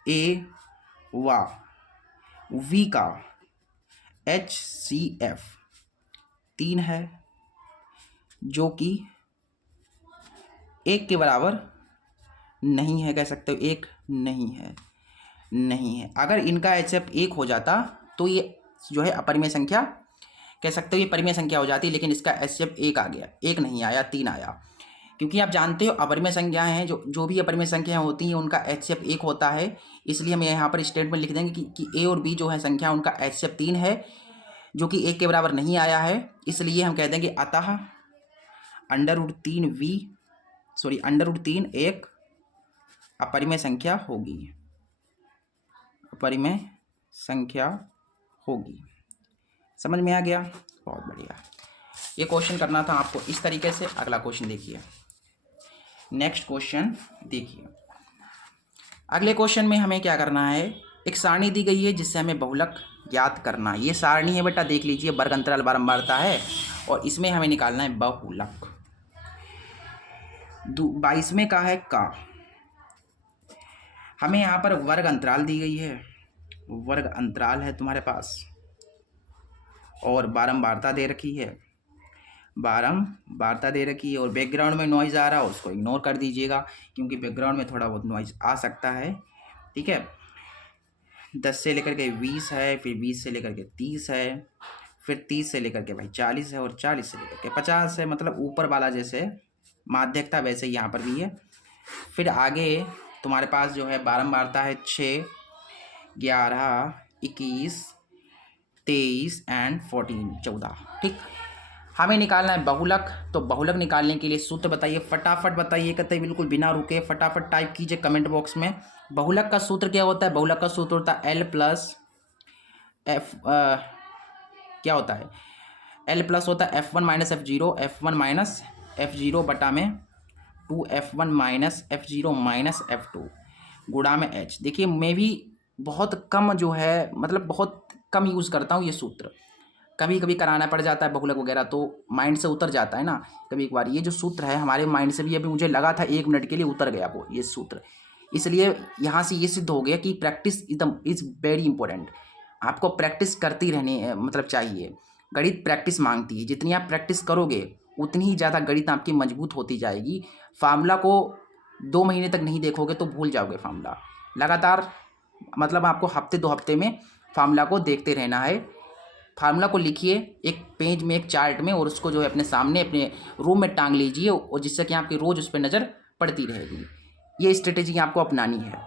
a व v का HCF 3 है, जो कि 1 के बराबर नहीं है, कह सकते हो 1 नहीं है, नहीं है। अगर इनका HCF 1 हो जाता तो ये जो है अपरिमेय संख्या कह सकते हो, ये परिमेय संख्या हो जाती, लेकिन इसका HCF 1 आ गया, 1 नहीं आया, 3 आया। क्योंकि आप जानते हो अपरिमेय संख्याएं हैं, जो भी अपरिमेय संख्याएं होती हैं उनका HCF 1 होता है। इसलिए हम यहाँ पर स्टेटमेंट लिख देंगे कि A और B जो है संख्या उनका HCF 3 है, जो कि 1 के बराबर नहीं आया है। इसलिए हम कह देंगे अतः √3 एक अपरिमेय संख्या होगी, अपरिमेय संख्या होगी। समझ में आ गया? बहुत बढ़िया। ये क्वेश्चन करना था आपको इस तरीके से। अगला क्वेश्चन देखिए, नेक्स्ट क्वेश्चन देखिए। अगले क्वेश्चन में हमें क्या करना है, एक सारणी दी गई है जिससे हमें बहुलक ज्ञात करना है। ये सारणी है बेटा, देख लीजिए, वर्ग अंतराल बारंबारता है और इसमें हमें निकालना है बहुलक। 22वें का है का, हमें यहाँ पर वर्ग अंतराल दी गई है, वर्ग अंतराल है तुम्हारे पास, और बारंबारता दे रखी है, बारंबारता दे रखी है, और बैकग्राउंड में नॉइज़ आ रहा है उसको इग्नोर कर दीजिएगा, क्योंकि बैकग्राउंड में थोड़ा बहुत नॉइज़ आ सकता है। ठीक है, 10 से लेकर के 20 है, फिर 20 से लेकर के 30 है, फिर 30 से लेकर के भाई 40 है, और 40 से लेकर के 50 है। मतलब ऊपर वाला जैसे माध्यक था वैसे यहाँ पर भी है। फिर आगे तुम्हारे पास जो है बारंबारता है 6, 11, 21, 23 एंड 14। ठीक, हमें निकालना है बहुलक। तो बहुलक निकालने के लिए सूत्र बताइए, फटाफट बताइए, कहते बिल्कुल बिना रुके फटाफट टाइप कीजिए कमेंट बॉक्स में। बहुलक का सूत्र क्या होता है? बहुलक का सूत्र होता है L प्लस F, क्या होता है? L प्लस होता है F1 minus F0 minus F0 बटा में 2F1 minus F0 minus F2 गुणा में H। देखिए मैं भी बहुत कम जो है, मतलब बहुत कम यूज़ करता हूँ ये सूत्र, कभी कभी कराना पड़ जाता है बहुलक वगैरह तो माइंड से उतर जाता है ना कभी एक बार। ये जो सूत्र है हमारे माइंड से भी अभी मुझे लगा था 1 मिनट के लिए उतर गया वो ये सूत्र। इसलिए यहाँ से ये सिद्ध हो गया कि प्रैक्टिस इज़ वेरी इंपॉर्टेंट। आपको प्रैक्टिस करती रहनी मतलब चाहिए। गणित प्रैक्टिस मांगती है, जितनी आप प्रैक्टिस करोगे उतनी ही ज़्यादा गणित आपकी मजबूत होती जाएगी। फार्मूला को 2 महीने तक नहीं देखोगे तो भूल जाओगे फार्मूला। लगातार मतलब आपको हफ्ते 2 हफ्ते में फार्मूला को देखते रहना है। फार्मूला को लिखिए एक पेज में, एक चार्ट में, और उसको जो है अपने सामने अपने रूम में टांग लीजिए, और जिससे कि आपकी रोज़ उस पर नज़र पड़ती रहेगी। ये स्ट्रेटेजी आपको अपनानी है।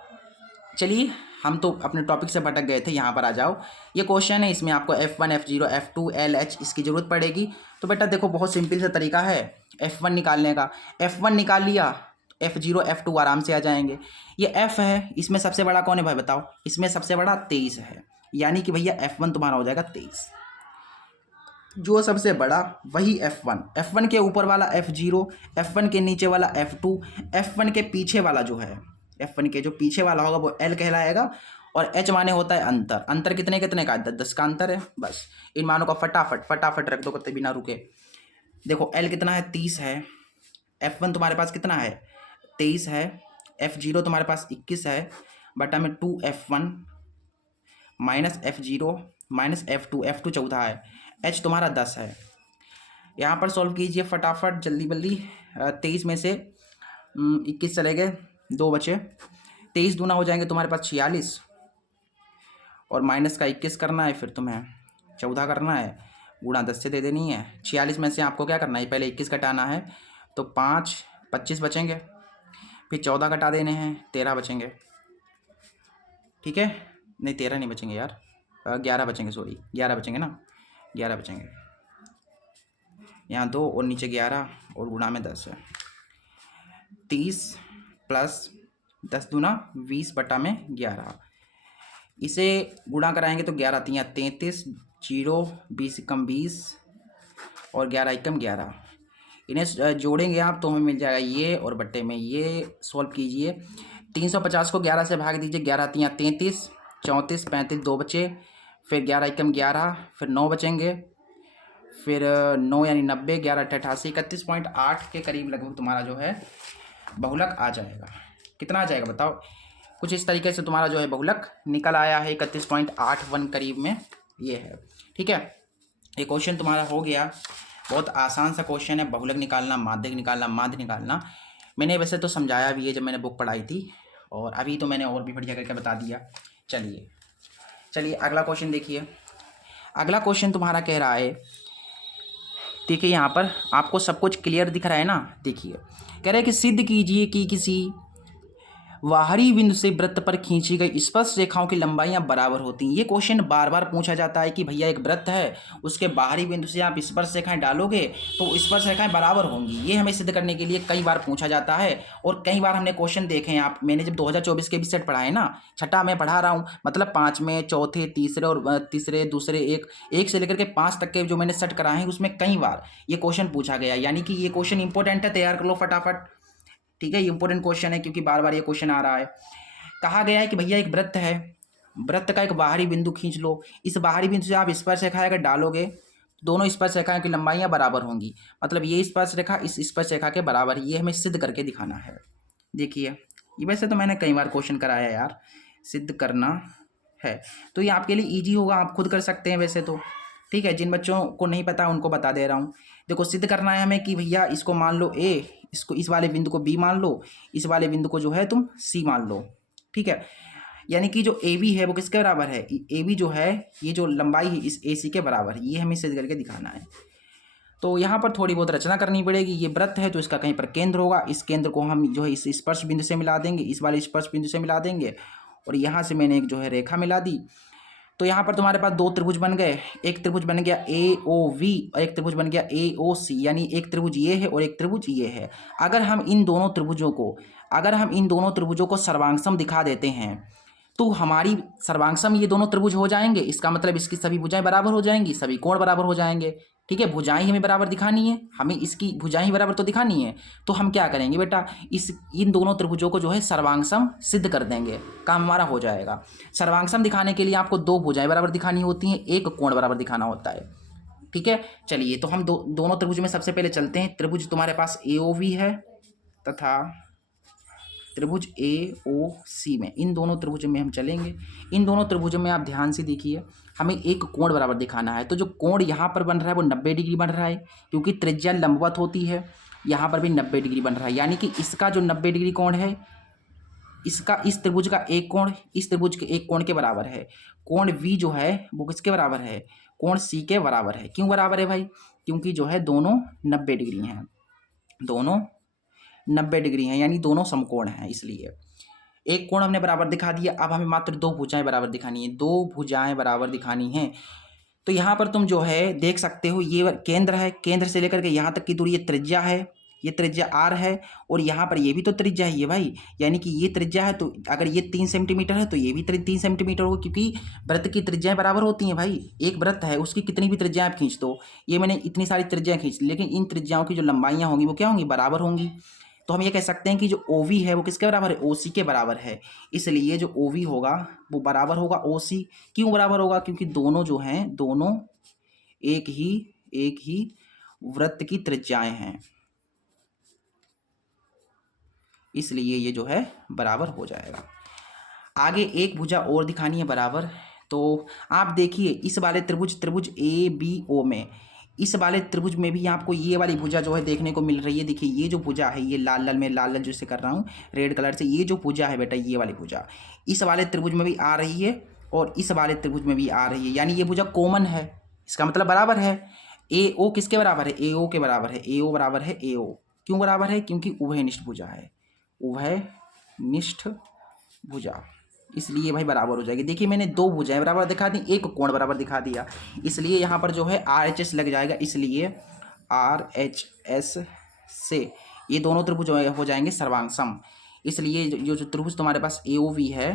चलिए, हम तो अपने टॉपिक से भटक गए थे, यहाँ पर आ जाओ। ये क्वेश्चन है, इसमें आपको F1, F0, F2, LH इसकी ज़रूरत पड़ेगी। तो बेटा देखो बहुत सिंपल सा तरीका है F1 निकालने का। F1 निकाल लिया, F0, F2 आराम से आ जाएंगे। ये F है, इसमें सबसे बड़ा कौन है भाई बताओ? इसमें सबसे बड़ा 23 है, यानी कि भैया F1 तुम्हारा हो जाएगा 23। जो सबसे बड़ा वही F1, F1 के ऊपर वाला F0, F1 के नीचे वाला F2, F1 के पीछे वाला जो है, F1 के जो पीछे वाला होगा वो L कहलाएगा, और H माने होता है अंतर। अंतर कितने कितने का? 10 का अंतर है। बस इन मानों का फटाफट रख दो करते बिना रुके। देखो L कितना है? 30 है। F1 तुम्हारे पास कितना है? 23 है। F0 तुम्हारे पास 21 है, बटा में 2F1 minus F0 minus F2, F2 14 है। H तुम्हारा 10 है। यहाँ पर सॉल्व कीजिए फटाफट जल्दी बल्दी। 23 में से 21 चले गए, 2 बचे। 23 दूना हो जाएंगे तुम्हारे पास 46, और माइनस का 21 करना है, फिर तुम्हें 14 करना है, गुणा 10 से दे देनी है। 46 में से आपको क्या करना है? पहले 21 घटाना है, तो 5 25 बचेंगे, फिर 14 घटा देने हैं, 13 बचेंगे। ठीक है, नहीं 13 नहीं बचेंगे यार, 11 बचेंगे, सॉरी 11 बचेंगे ना, 11 बचेंगे। यहाँ 2 और नीचे 11 और गुणा में 10 है। 30 प्लस 10 दूना 20 बटा में 11। इसे गुणा कराएंगे तो 11 3 33, 0 20 कम 20 और 11 एकम 11। इन्हें जोड़ेंगे आप तो हमें मिल जाएगा ये, और बट्टे में ये। सॉल्व कीजिए, 350 को 11 से भाग दीजिए, 11 3 33, 34 35 2 बचे, फिर 11 एकम 11, फिर 9 बचेंगे, फिर 9 यानी 90, 11 88, 31.8 के करीब लगभग तुम्हारा जो है बहुलक आ जाएगा। कितना आ जाएगा बताओ? कुछ इस तरीके से तुम्हारा जो है बहुलक निकल आया है, 31.81 करीब में ये है। ठीक है, ये क्वेश्चन तुम्हारा हो गया। बहुत आसान सा क्वेश्चन है, बहुलक निकालना, माध्यक निकालना, माध्य निकालना। मैंने वैसे तो समझाया भी है जब मैंने बुक पढ़ाई थी, और अभी तो मैंने और भी बढ़िया करके बता दिया। चलिए चलिए अगला क्वेश्चन देखिए। अगला क्वेश्चन तुम्हारा कह रहा है, देखिए यहाँ पर आपको सब कुछ क्लियर दिख रहा है ना। देखिए कह रहे हैं कि सिद्ध कीजिए कि किसी बाहरी बिंदु से वृत्त पर खींची गई स्पर्श रेखाओं की लंबाइयां बराबर होती हैं। ये क्वेश्चन बार बार पूछा जाता है कि भैया एक वृत्त है, उसके बाहरी बिंदु से आप स्पर्श रेखाएं डालोगे तो स्पर्श रेखाएं बराबर होंगी। ये हमें सिद्ध करने के लिए कई बार पूछा जाता है और कई बार हमने क्वेश्चन देखे हैं। आप मैंने जब 2024 के भी सेट पढ़ा है ना, छठा मैं पढ़ा रहा हूँ, मतलब 5वें, चौथे, तीसरे और तीसरे, दूसरे, एक से लेकर के 5 तक के जो मैंने सेट कराए हैं उसमें कई बार ये क्वेश्चन पूछा गया। यानी कि ये क्वेश्चन इंपॉर्टेंट है, तैयार कर लो फटाफट। ठीक है, ये इंपॉर्टेंट क्वेश्चन है क्योंकि बार बार ये क्वेश्चन आ रहा है। कहा गया है कि भैया एक वृत्त है, वृत्त का एक बाहरी बिंदु खींच लो, इस बाहरी बिंदु से आप स्पर्श रेखा अगर डालोगे दोनों स्पर्श रेखाओं की लंबाइयां बराबर होंगी। मतलब ये स्पर्श रेखा इस स्पर्श रेखा के बराबर, ये हमें सिद्ध करके दिखाना है। देखिए ये वैसे तो मैंने कई बार क्वेश्चन कराया है यार, सिद्ध करना है तो ये आपके लिए ईजी होगा, आप खुद कर सकते हैं वैसे तो। ठीक है, जिन बच्चों को नहीं पता उनको बता दे रहा हूँ। देखो सिद्ध करना है हमें कि भैया इसको मान लो ए, इसको इस वाले बिंदु को बी मान लो, इस वाले बिंदु को जो है तुम सी मान लो। ठीक है, यानी कि जो ए बी है वो किसके बराबर है, ए बी जो है ये जो लंबाई है इस ए सी के बराबर है। ये हमें सिद्ध करके दिखाना है। तो यहाँ पर थोड़ी बहुत रचना करनी पड़ेगी। ये वृत्त है तो इसका कहीं पर केंद्र होगा, इस केंद्र को हम जो है इस स्पर्श बिंदु से मिला देंगे, इस वाले स्पर्श बिंदु से मिला देंगे और यहाँ से मैंने एक जो है रेखा मिला दी। तो यहाँ पर तुम्हारे पास दो त्रिभुज बन गए, एक त्रिभुज बन गया ए ओ वी और एक त्रिभुज बन गया ए ओ सी, यानी एक त्रिभुज ये है और एक त्रिभुज ये है। अगर हम इन दोनों त्रिभुजों को सर्वांगसम दिखा देते हैं तो हमारी सर्वांगसम ये दोनों त्रिभुज हो जाएंगे। इसका मतलब इसकी सभी भुजाएं बराबर हो जाएंगी, सभी कोण बराबर हो जाएंगे। ठीक है, भुजाएं हमें बराबर दिखानी है, हमें इसकी भुजाएं ही बराबर तो दिखानी है। तो हम क्या करेंगे बेटा, इन दोनों त्रिभुजों को जो है सर्वांगसम सिद्ध कर देंगे, काम हमारा हो जाएगा। सर्वांगसम दिखाने के लिए आपको दो भुजाएं बराबर दिखानी होती हैं, एक कोण बराबर दिखाना होता है। ठीक है, चलिए तो हम दोनों त्रिभुज में सबसे पहले चलते हैं। त्रिभुज तुम्हारे पास ए ओ वी है तथा त्रिभुज ए ओ सी में, इन दोनों त्रिभुज में हम चलेंगे। इन दोनों त्रिभुजों में आप ध्यान से देखिए, हमें एक कोण बराबर दिखाना है। तो जो कोण यहाँ पर बन रहा है वो 90 डिग्री बन रहा है, क्योंकि त्रिज्या लंबवत होती है। यहाँ पर भी 90 डिग्री बन रहा है, यानी कि इसका जो 90 डिग्री कोण है, इसका इस त्रिभुज का एक कोण इस त्रिभुज के एक कोण के बराबर है। कोण वी जो है वो किसके बराबर है, कोण सी के बराबर है। क्यों बराबर है भाई, क्योंकि जो है दोनों 90 डिग्री हैं, दोनों 90 डिग्री हैं, यानी दोनों समकोण हैं। इसलिए एक कोण हमने बराबर दिखा दिया। अब हमें मात्र दो भुजाएं बराबर दिखानी है, दो भुजाएं बराबर दिखानी है। तो यहाँ पर तुम जो है देख सकते हो, ये केंद्र है, केंद्र से लेकर के यहाँ तक की दूरी ये त्रिज्या है, ये त्रिज्या आर है और यहाँ पर ये भी तो त्रिज्या है ये भाई, यानी कि ये त्रिज्या है। तो अगर ये 3 सेंटीमीटर है तो ये भी 3 सेंटीमीटर हो, क्योंकि वृत्त की त्रिज्याएं बराबर होती हैं भाई। एक वृत्त है उसकी कितनी भी त्रिज्याएं आप खींच दो, ये मैंने इतनी सारी त्रिज्याएं खींच, लेकिन इन त्रिज्याओं की जो लंबाइयाँ होंगी वो क्या होंगी, बराबर होंगी। तो हम ये कह सकते हैं कि जो ओ वी है वो किसके बराबर है, ओ सी के बराबर है। इसलिए जो ओ वी होगा वो बराबर होगा ओ सी। क्यों बराबर होगा, क्योंकि दोनों जो हैं दोनों एक ही वृत्त की त्रिज्याएं हैं, इसलिए ये जो है बराबर हो जाएगा। आगे एक भुजा और दिखानी है बराबर। तो आप देखिए इस वाले त्रिभुज ए बी ओ में, इस वाले त्रिभुज में भी आपको ये वाली भुजा जो है देखने को मिल रही है। देखिए ये जो भुजा है, ये लाल लाल में लाल लाल जैसे कर रहा हूँ रेड कलर से, ये जो भुजा है बेटा ये वाली भुजा इस वाले त्रिभुज में भी आ रही है और इस वाले त्रिभुज में भी आ रही है, यानी ये भुजा कॉमन है। इसका मतलब बराबर है। ए ओ किसके बराबर है, ए ओ के बराबर है, ए ओ बराबर है ए ओ। क्यों बराबर है, क्योंकि उभयनिष्ठ भुजा है, उभयनिष्ठ भुजा, इसलिए भाई बराबर हो जाएगी। देखिए मैंने दो भुजाएं बराबर दिखा दी, एक कोण बराबर दिखा दिया, इसलिए यहाँ पर जो है आर एच एस लग जाएगा। इसलिए आर एच एस से ये दोनों त्रिभुज हो जाएंगे सर्वांगसम। इसलिए जो त्रिभुज तुम्हारे पास ए ओ वी है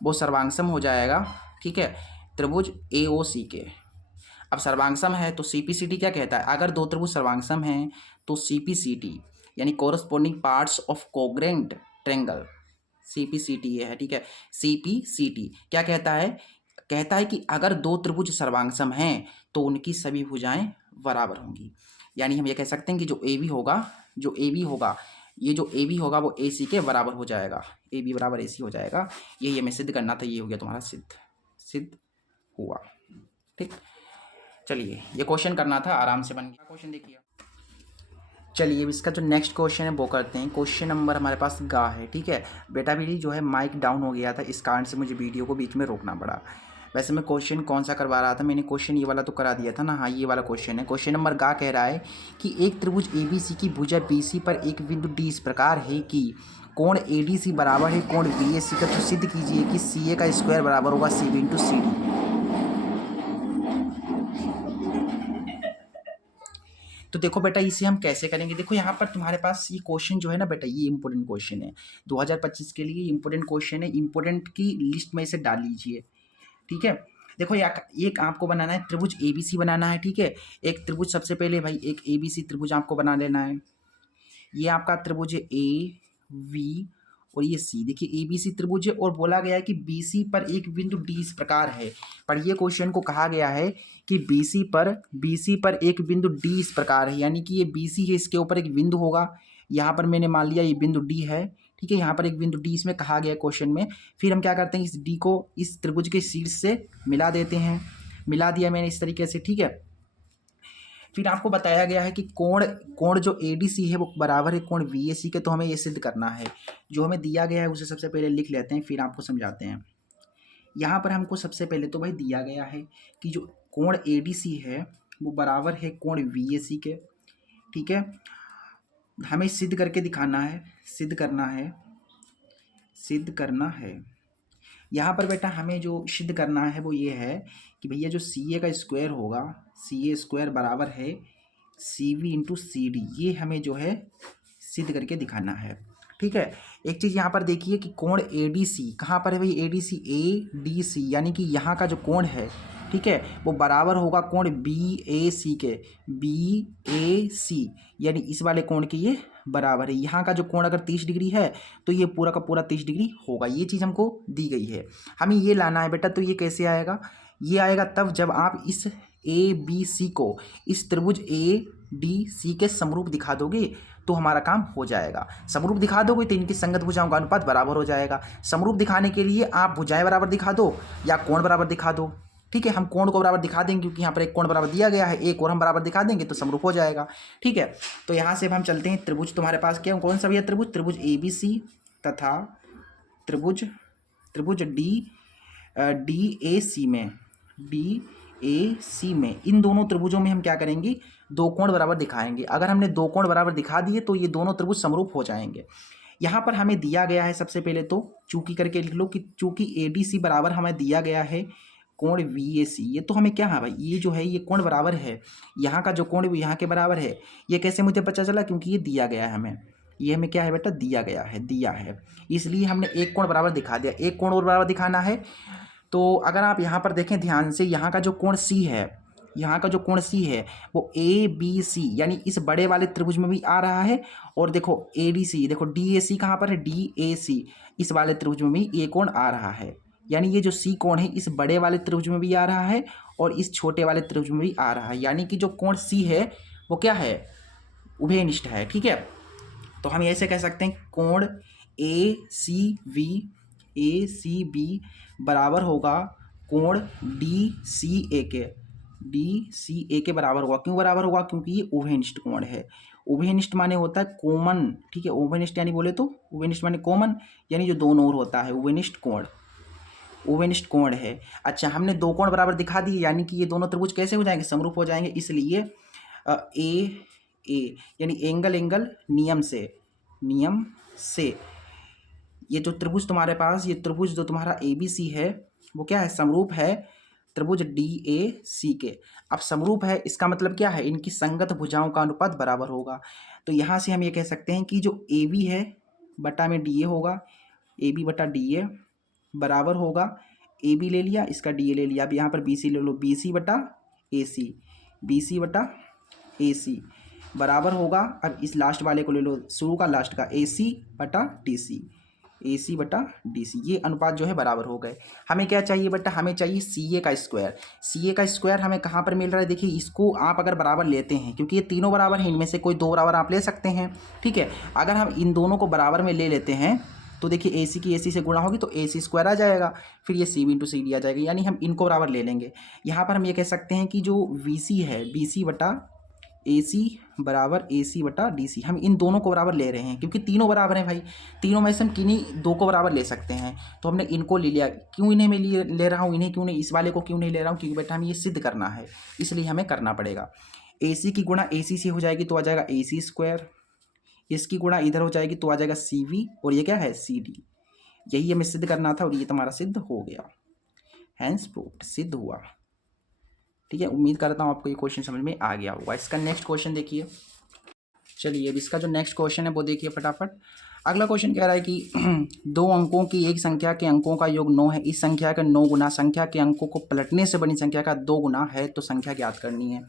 वो सर्वांगसम हो जाएगा। ठीक है, त्रिभुज ए ओ सी के। अब सर्वांगसम है तो सी पी सी टी क्या कहता है, अगर दो त्रिभुज सर्वांगसम हैं तो सी पी सी टी यानी corresponding parts of congruent triangle, C P C T ये है। ठीक है, सी पी सी टी क्या कहता है, कहता है कि अगर दो त्रिभुज सर्वांगसम हैं तो उनकी सभी भुजाएं बराबर होंगी। यानी हम ये कह सकते हैं कि जो ए बी होगा, जो ए बी होगा, ये जो ए बी होगा वो ए सी के बराबर हो जाएगा, ए बी बराबर ए सी हो जाएगा। यही हमें सिद्ध करना था, ये हो गया तुम्हारा सिद्ध हुआ। ठीक, चलिए ये क्वेश्चन करना था, आराम से बन गया। क्वेश्चन देखिए, चलिए अब इसका जो नेक्स्ट क्वेश्चन है वो करते हैं। क्वेश्चन नंबर हमारे पास गा है, ठीक है। बेटा मेरी जो है माइक डाउन हो गया था, इस कारण से मुझे वीडियो को बीच में रोकना पड़ा। वैसे मैं क्वेश्चन कौन सा करवा रहा था, मैंने क्वेश्चन ये वाला तो करा दिया था ना। हाँ, ये वाला क्वेश्चन है। क्वेश्चन नंबर गा कह रहा है कि एक त्रिभुज ABC की भुजा BC पर एक बिंदु D इस प्रकार है कि कोण ADC बराबर है कोण BAC का। तो सिद्ध कीजिए कि CA का स्क्वायर बराबर होगा CB इंटू CD। तो देखो बेटा इसे हम कैसे करेंगे। देखो यहाँ पर तुम्हारे पास ये क्वेश्चन जो है ना बेटा, ये इंपॉर्टेंट क्वेश्चन है 2025 के लिए। इंपॉर्टेंट क्वेश्चन है, इंपॉर्टेंट की लिस्ट में इसे डाल लीजिए, ठीक है। देखो एक आपको बनाना है त्रिभुज ABC बनाना है, ठीक है। एक त्रिभुज सबसे पहले भाई एक ABC त्रिभुज आपको बना लेना है। ये आपका त्रिभुज है AV और ये C। देखिए ABC त्रिभुज है और बोला गया है कि BC पर एक बिंदु D इस प्रकार है। पर ये क्वेश्चन को कहा गया है कि BC पर एक बिंदु D इस प्रकार है, यानी कि ये BC है, इसके ऊपर एक बिंदु होगा। यहाँ पर मैंने मान लिया ये बिंदु D है, ठीक है। यहाँ पर एक बिंदु D इसमें कहा गया क्वेश्चन में। फिर हम क्या करते हैं, इस D को इस त्रिभुज के शीर्ष से मिला देते हैं। मिला दिया मैंने इस तरीके से, ठीक है। फिर आपको बताया गया है कि कोण जो ADC है वो बराबर है कोण VAC के। तो हमें ये सिद्ध करना है। जो हमें दिया गया है उसे सबसे पहले लिख लेते हैं, फिर आपको समझाते हैं। यहाँ पर हमको सबसे पहले तो भाई दिया गया है कि जो कोण ADC है वो बराबर है कोण VAC के, ठीक है। हमें सिद्ध करके दिखाना है, सिद्ध करना है। यहाँ पर बेटा हमें जो सिद्ध करना है वो ये है कि भैया जो CA का स्क्वायर होगा, CA स्क्वायर बराबर है CV इंटू CD। ये हमें जो है सिद्ध करके दिखाना है, ठीक है। एक चीज़ यहाँ पर देखिए कि कोण ADC कहाँ पर है भाई, ADC ADC यानी कि यहाँ का जो कोण है, ठीक है, वो बराबर होगा कोण BAC के। BAC यानी इस वाले कोण के ये बराबर है। यहाँ का जो कोण अगर 30 डिग्री है तो ये पूरा का पूरा 30 डिग्री होगा। ये चीज़ हमको दी गई है, हमें ये लाना है बेटा। तो ये कैसे आएगा, ये आएगा तब जब आप इस ABC को इस त्रिभुज ADC के समरूप दिखा दोगे तो हमारा काम हो जाएगा। समरूप दिखा दोगे तो इनकी संगत भुजाओं का अनुपात बराबर हो जाएगा। समरूप दिखाने के लिए आप भुजाएं बराबर दिखा दो या कोण बराबर दिखा दो, ठीक है। हम कोण को बराबर दिखा देंगे क्योंकि यहाँ पर एक कोण बराबर दिया गया है, एक और हम बराबर दिखा देंगे तो समरूप हो जाएगा, ठीक है। तो यहाँ से अब हम चलते हैं त्रिभुज तुम्हारे पास क्या कौन सा भैया, त्रिभुज ABC तथा त्रिभुज DAC में इन दोनों त्रिभुजों में हम क्या करेंगे, दो कोण बराबर दिखाएंगे। अगर हमने दो कोण बराबर दिखा दिए तो ये दोनों त्रिभुज समरूप हो जाएंगे। यहाँ पर हमें दिया गया है, सबसे पहले तो चूंकि करके लिख लो कि चूंकि ADC बराबर हमें दिया गया है कोण VAC। ये तो हमें क्या है भाई, ये जो है ये कोण बराबर है, यहाँ का जो कोण यहाँ के बराबर है। ये कैसे मुझे पता चला, क्योंकि ये दिया गया है हमें, ये हमें क्या है बेटा दिया गया है, दिया है, इसलिए हमने एक कोण बराबर दिखा दिया। एक कोण और बराबर दिखाना है। तो अगर आप यहाँ पर देखें ध्यान से, यहाँ का जो कोण C है, यहाँ का जो कोण C है वो ABC यानी इस बड़े वाले त्रिभुज में भी आ रहा है। और देखो ADC, देखो DAC कहाँ पर है, DAC इस वाले त्रिभुज में भी ये कोण आ रहा है। यानी ये जो C कोण है इस बड़े वाले त्रिभुज में भी आ रहा है और इस छोटे वाले त्रिभुज में भी आ रहा है। यानी कि जो कोण C है वो क्या है, उभयनिष्ठ है, ठीक है। तो हम ऐसे कह सकते हैं कोण ACB बराबर होगा कोण DCA के बराबर होगा। क्यों बराबर होगा, क्योंकि ये उभयनिष्ठ कोण है। उभयनिष्ठ माने होता है कॉमन, ठीक है। उभयनिष्ठ यानी बोले तो उभयनिष्ठ माने कॉमन, यानी जो दोनों ओर होता है उभयनिष्ठ कोण है। अच्छा, हमने दो कोण बराबर दिखा दिए, यानी कि ये दोनों त्रिभुज कैसे हो जाएंगे, समरूप हो जाएंगे। इसलिए ए यानी एंगल नियम से ये जो त्रिभुज तुम्हारे पास, ये त्रिभुज जो तुम्हारा ABC है वो क्या है, समरूप है त्रिभुज DAC के। अब समरूप है इसका मतलब क्या है, इनकी संगत भुजाओं का अनुपात बराबर होगा। तो यहाँ से हम ये कह सकते हैं कि जो AB है बटा में DA होगा, AB बटा DA बराबर होगा, AB ले लिया, इसका DA ले लिया। अब यहाँ पर BC ले लो, BC बटा AC बराबर होगा। अब इस लास्ट वाले को ले लो, शुरू का लास्ट का, AC बटा DC, ये अनुपात जो है बराबर हो गए। हमें क्या चाहिए बेटा, हमें चाहिए CA का स्क्वायर। CA का स्क्वायर हमें कहाँ पर मिल रहा है, देखिए इसको आप अगर बराबर लेते हैं, क्योंकि ये तीनों बराबर हैं, इनमें से कोई दो बराबर आप ले सकते हैं, ठीक है। अगर हम इन दोनों को बराबर में ले लेते हैं तो देखिए AC की AC से गुणा होगी तो AC स्क्वायर आ जाएगा, फिर ये CB इंटू CD आ जाएगा, यानी हम इनको बराबर ले लेंगे। यहाँ पर हम ये कह सकते हैं कि जो BC है, BC बटा AC बराबर AC बटा DC। हम इन दोनों को बराबर ले रहे हैं क्योंकि तीनों बराबर हैं भाई, तीनों में से हम किन्हीं दो को बराबर ले सकते हैं, तो हमने इनको ले लिया। क्यों इन्हें मैं ले रहा हूँ, इन्हें क्यों नहीं, इस वाले को क्यों नहीं ले रहा हूँ, क्योंकि बेटा हमें ये सिद्ध करना है, इसलिए हमें करना पड़ेगा। AC की गुणा AC से हो जाएगी तो आ जाएगा AC², इसकी गुणा इधर हो जाएगी तो आ जाएगा CV, और ये क्या है CD। यही हमें सिद्ध करना था और ये तुम्हारा सिद्ध हो गया, हैंस प्रूव्ड, सिद्ध हुआ। ठीक है, उम्मीद करता हूँ आपको ये क्वेश्चन समझ में आ गया होगा। इसका नेक्स्ट क्वेश्चन देखिए। चलिए अब इसका जो नेक्स्ट क्वेश्चन है वो देखिए फटाफट। अगला क्वेश्चन कह रहा है कि दो अंकों की एक संख्या के अंकों का योग 9 है, इस संख्या का 9 गुना संख्या के अंकों को पलटने से बनी संख्या का 2 गुना है, तो संख्या ज्ञात करनी है।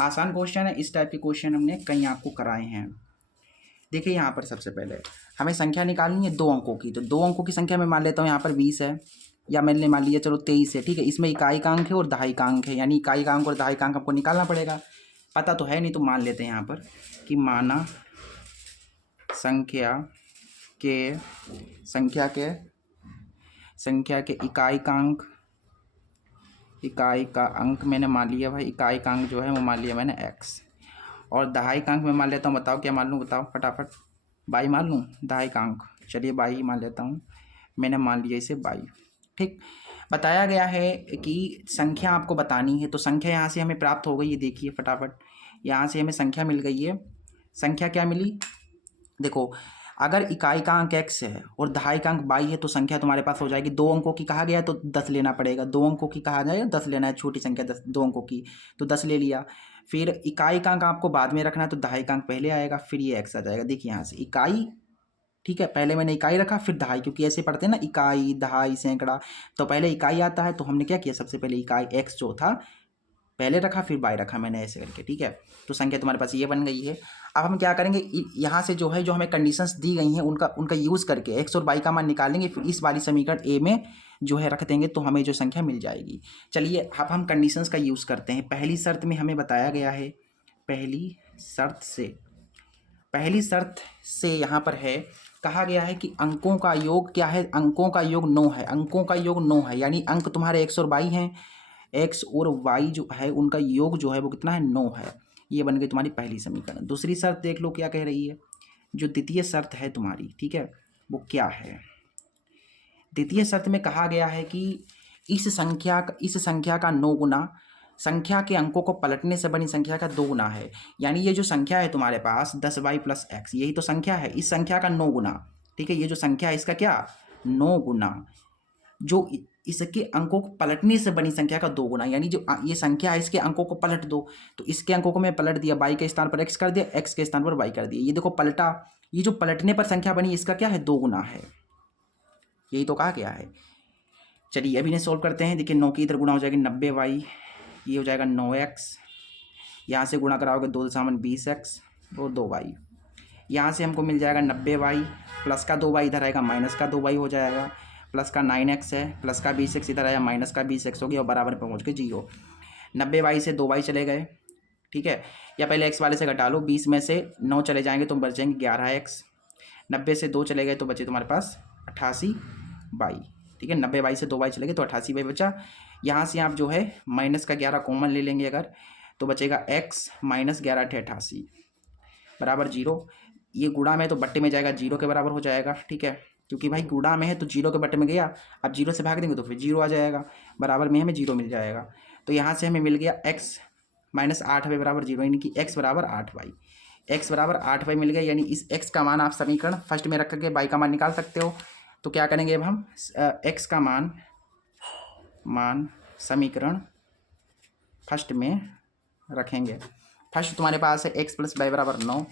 आसान क्वेश्चन है, इस टाइप के क्वेश्चन हमने कई आपको कराए हैं। देखिए यहाँ पर सबसे पहले हमें संख्या निकालनी है 2 अंकों की, तो 2 अंकों की संख्या मैं मान लेता हूँ यहाँ पर 20 है, या मैंने मान लिया चलो 23 है। ठीक है, इसमें इकाई का अंक है और दहाई का अंक है, यानी इकाई का अंक और दहाई का अंक हमको निकालना पड़ेगा। पता तो है नहीं, तो मान लेते हैं यहाँ पर कि माना संख्या के इकाई का अंक मैंने मान लिया भाई, इकाई का अंक जो है वो मान लिया मैंने x, और दहाई का अंक मैं मान लेता हूँ। बताओ क्या मान लूँ, बताओ फटाफट। बाई मान लूँ दहाई का अंक, चलिए बाई ही मान लेता हूँ, मैंने मान लिया इसे बाई। ठीक, बताया गया है कि संख्या आपको बतानी है, तो संख्या यहाँ से हमें प्राप्त हो गई है। देखिए फटाफट, यहाँ से हमें संख्या मिल गई है। संख्या क्या मिली, देखो अगर इकाई का अंक x है और दहाई का अंक बाई है, तो संख्या तुम्हारे पास हो जाएगी। 2 अंकों की कहा गया है तो 10 लेना पड़ेगा, 2 अंकों की कहा जाए 10 लेना है, छोटी संख्या 2 अंकों की, तो 10 ले लिया। फिर इकाई का अंक आपको बाद में रखना है, तो दहाई का अंक पहले आएगा, फिर ये x आ जाएगा। देखिए यहाँ से इकाई, ठीक है, पहले मैंने इकाई रखा फिर दहाई, क्योंकि ऐसे पढ़ते हैं ना इकाई दहाई सैकड़ा, तो पहले इकाई आता है, तो हमने क्या किया, सबसे पहले इकाई x जो था पहले रखा, फिर बाई रखा मैंने ऐसे करके। ठीक है, तो संख्या तुम्हारे पास ये बन गई है। अब हम क्या करेंगे, यहाँ से जो है जो हमें कंडीशंस दी गई हैं उनका यूज़ करके x और y का मान निकालेंगे, फिर इस वाली समीकरण a में जो है रख देंगे, तो हमें जो संख्या मिल जाएगी। चलिए अब हम कंडीशंस का यूज़ करते हैं। पहली शर्त में हमें बताया गया है, पहली शर्त से यहाँ पर है, कहा गया है कि अंकों का योग क्या है, अंकों का योग 9 है, अंकों का योग 9 है, यानी अंक तुम्हारे x और y हैं, x और y जो है उनका योग जो है वो कितना है, 9 है। ये बन गई तुम्हारी पहली समीकरण। दूसरी शर्त देख लो क्या कह रही है, जो द्वितीय शर्त है तुम्हारी, ठीक है, वो क्या है। द्वितीय शर्त में कहा गया है कि इस संख्या का 9 गुना संख्या के अंकों को पलटने से बनी संख्या का 2 गुना है। यानी ये जो संख्या है तुम्हारे पास 10y + x, यही तो संख्या है, इस संख्या का 9 गुना। ठीक है, ये जो संख्या है इसका क्या, 9 गुना, जो इसके अंकों को पलटने से बनी संख्या का 2 गुना, यानी जो ये संख्या है इसके अंकों को पलट दो, तो इसके अंकों को मैं पलट दिया, y के स्थान पर x कर दिया, x के स्थान पर y कर दिया, ये देखो पलटा, ये जो पलटने पर संख्या बनी इसका क्या है, 2 गुना है, यही तो कहा गया है। चलिए अभी इन्हें सोल्व करते हैं। देखिए 9 की इधर गुणा हो जाएगी 90y, ये हो जाएगा 9x, यहाँ से गुणा कराओगे 2 × 20x और 2y, यहाँ से हमको मिल जाएगा 90y, प्लस का 2y इधर आएगा, माइनस का 2y हो जाएगा, प्लस का 9x है, प्लस का 20x इधर आया, माइनस का 20x हो गया, और बराबर पहुँच के 0। 90y से 2y चले गए, ठीक है, या पहले x वाले से घटा लो, 20 में से 9 चले जाएंगे तो बचेंगे 11x, 90 से 2 चले गए तो बचे तुम्हारे पास 88y। ठीक है, 90y से 2y चले गए तो 88y बचा। यहाँ से आप जो है माइनस का 11 कॉमन ले लेंगे अगर, तो बचेगा x - 11 × 88 बराबर 0। ये गुणा में तो बट्टे में जाएगा, 0 के बराबर हो जाएगा। ठीक है, क्योंकि भाई गुणा में है तो 0 के बट्टे में गया, अब 0 से भाग देंगे तो फिर 0 आ जाएगा, बराबर में हमें 0 मिल जाएगा। तो यहाँ से हमें मिल गया x - 8y बराबर 0, यानी कि x बराबर 8y, x बराबर 8y मिल गया। यानी इस x का मान आप समीकरण फर्स्ट में रख करके y का मान निकाल सकते हो। तो क्या करेंगे अब हम, x का मान समीकरण फर्स्ट में रखेंगे। फर्स्ट तुम्हारे पास है x + y बराबर 9,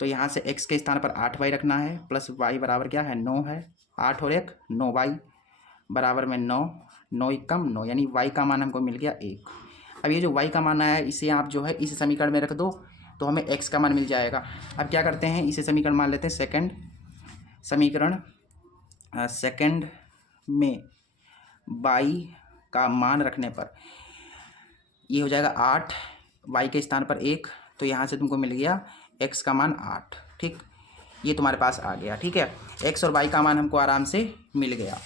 तो यहाँ से x के स्थान पर 8y रखना है, प्लस y बराबर क्या है, 9 है, 8 और 1 9y बराबर में 9, 9 × 9, यानी y का मान हमको मिल गया 1। अब ये जो y का मान आया है इसे आप जो है इस समीकरण में रख दो, तो हमें x का मान मिल जाएगा। अब क्या करते हैं, इसे समीकरण मान लेते हैं सेकंड समीकरण, सेकंड में y का मान रखने पर ये हो जाएगा 8, y के स्थान पर 1, तो यहाँ से तुमको मिल गया x का मान 8। ठीक, ये तुम्हारे पास आ गया। ठीक है, x और y का मान हमको आराम से मिल गया।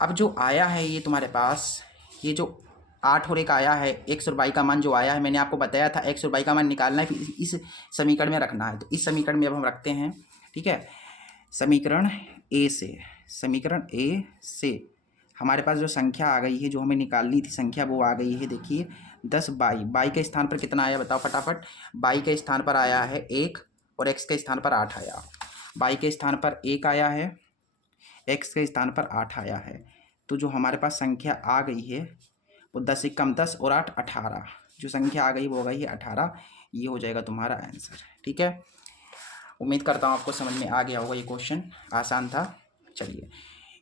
अब जो आया है ये तुम्हारे पास, ये जो 8 और 1 आया है, x और y का मान जो आया है मैंने आपको बताया था x और y का मान निकालना है, फिर इस समीकरण में रखना है। तो इस समीकरण में अब हम रखते हैं, ठीक है। समीकरण ए से हमारे पास जो संख्या आ गई है, जो हमें निकालनी थी संख्या, वो आ गई है। देखिए 10 बाई के स्थान पर कितना आया बताओ फटाफट। बाई के स्थान पर आया है 1 और x के स्थान पर 8 आया। बाई के स्थान पर 1 आया है, x के स्थान पर 8 आया है। तो जो हमारे पास संख्या आ गई है वो 10 एकम 10 और 8 18, जो संख्या आ गई वो हो गई है 18। ये हो जाएगा तुम्हारा आंसर, ठीक है। उम्मीद करता हूँ आपको समझ में आ गया होगा, ये क्वेश्चन आसान था। चलिए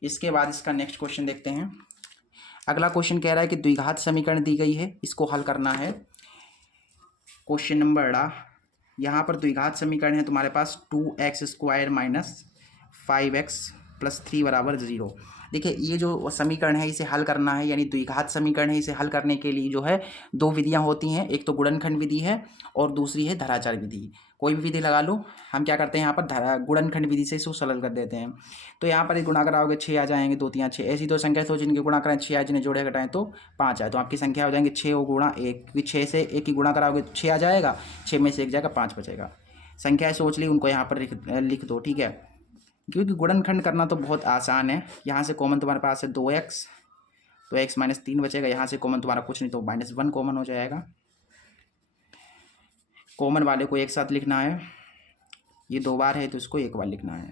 इसके बाद इसका नेक्स्ट क्वेश्चन देखते हैं। अगला क्वेश्चन कह रहा है कि द्विघात समीकरण दी गई है, इसको हल करना है। क्वेश्चन नंबर यहाँ पर द्विघात समीकरण है तुम्हारे पास 2x² माइनस 5x प्लस 3 बराबर 0। देखिए ये जो समीकरण है इसे हल करना है, यानी द्विघात समीकरण है, इसे हल करने के लिए जो है दो विधियां होती हैं, एक तो गुणनखंड विधि है और दूसरी है धराचार विधि। कोई भी विधि लगा लो, हम क्या करते हैं यहाँ पर गुणनखंड विधि से इसको सरल कर देते हैं। तो यहाँ पर गुणा कराओगे 6 आ जाएंगे, 2 3 6, ऐसी दो संख्या तो जिनके गुणा करें 6 आए, जिन्हें जोड़े घटाएं तो 5 आए, तो आपकी संख्या हो जाएंगे 6 और गुणा 1, क्योंकि 6 से 1 की गुणा कराओगे तो 6 आ जाएगा, 6 में से 1 जाएगा 5 बचेगा। संख्याएँ सोच ली, उनको यहाँ पर लिख दो, ठीक है। क्योंकि गुणनखंड करना तो बहुत आसान है। यहाँ से कॉमन तुम्हारे पास है 2x, तो x माइनस 3 बचेगा। यहाँ से कॉमन तुम्हारा कुछ नहीं तो -1 कॉमन हो जाएगा। कॉमन वाले को एक साथ लिखना है, ये 2 बार है तो इसको 1 बार लिखना है।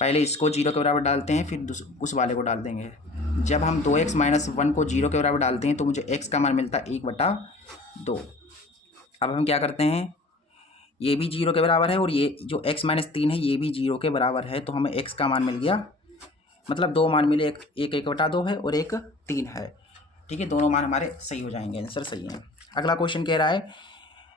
पहले इसको 0 के बराबर डालते हैं, फिर उस वाले को डाल देंगे। जब हम 2x माइनस 1 को 0 के बराबर डालते हैं तो मुझे x का मान मिलता है 1/2। अब हम क्या करते हैं, ये भी 0 के बराबर है और ये जो x माइनस 3 है ये भी 0 के बराबर है, तो हमें x का मान मिल गया, मतलब 2 मान मिले, एक 1/2 है और एक 3 है, ठीक है। दोनों मान हमारे सही हो जाएंगे, आंसर सही है। अगला क्वेश्चन कह रहा है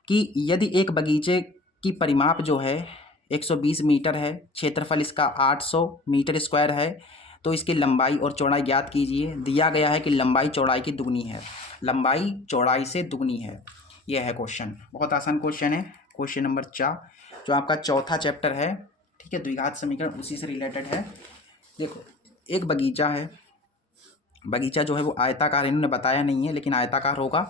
कि यदि एक बगीचे की परिमाप जो है 120 मीटर है, क्षेत्रफल इसका 800 मीटर स्क्वायर है, तो इसकी लंबाई और चौड़ाई ज्ञात कीजिए। दिया गया है कि लंबाई चौड़ाई की दुगनी है, लंबाई चौड़ाई से दुगनी है। यह है क्वेश्चन, बहुत आसान क्वेश्चन है। क्वेश्चन नंबर 4 जो आपका चौथा चैप्टर है, ठीक है, द्विघात समीकरण उसी से रिलेटेड है। देखो एक बगीचा है, बगीचा जो है वो आयताकार, इन्होंने बताया नहीं है लेकिन आयताकार होगा,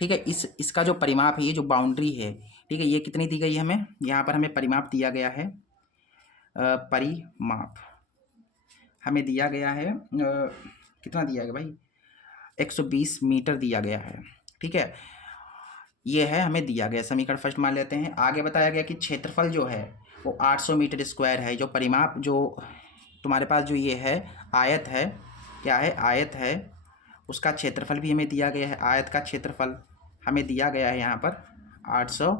ठीक है। इसका जो परिमाप है, ये जो बाउंड्री है, ठीक है, ये कितनी दी गई है हमें, यहाँ पर हमें परिमाप दिया गया है, परिमाप हमें दिया गया है, कितना दिया गया भाई, 120 मीटर दिया गया है, ठीक है। ये है हमें दिया गया, समीकरण फर्स्ट मान लेते हैं। आगे बताया गया कि क्षेत्रफल जो है वो 800 मीटर स्क्वायर है। जो परिमाप जो तुम्हारे पास जो ये है आयत है, क्या है, आयत है, उसका क्षेत्रफल भी हमें दिया गया है। आयत का क्षेत्रफल हमें दिया गया है यहाँ पर 800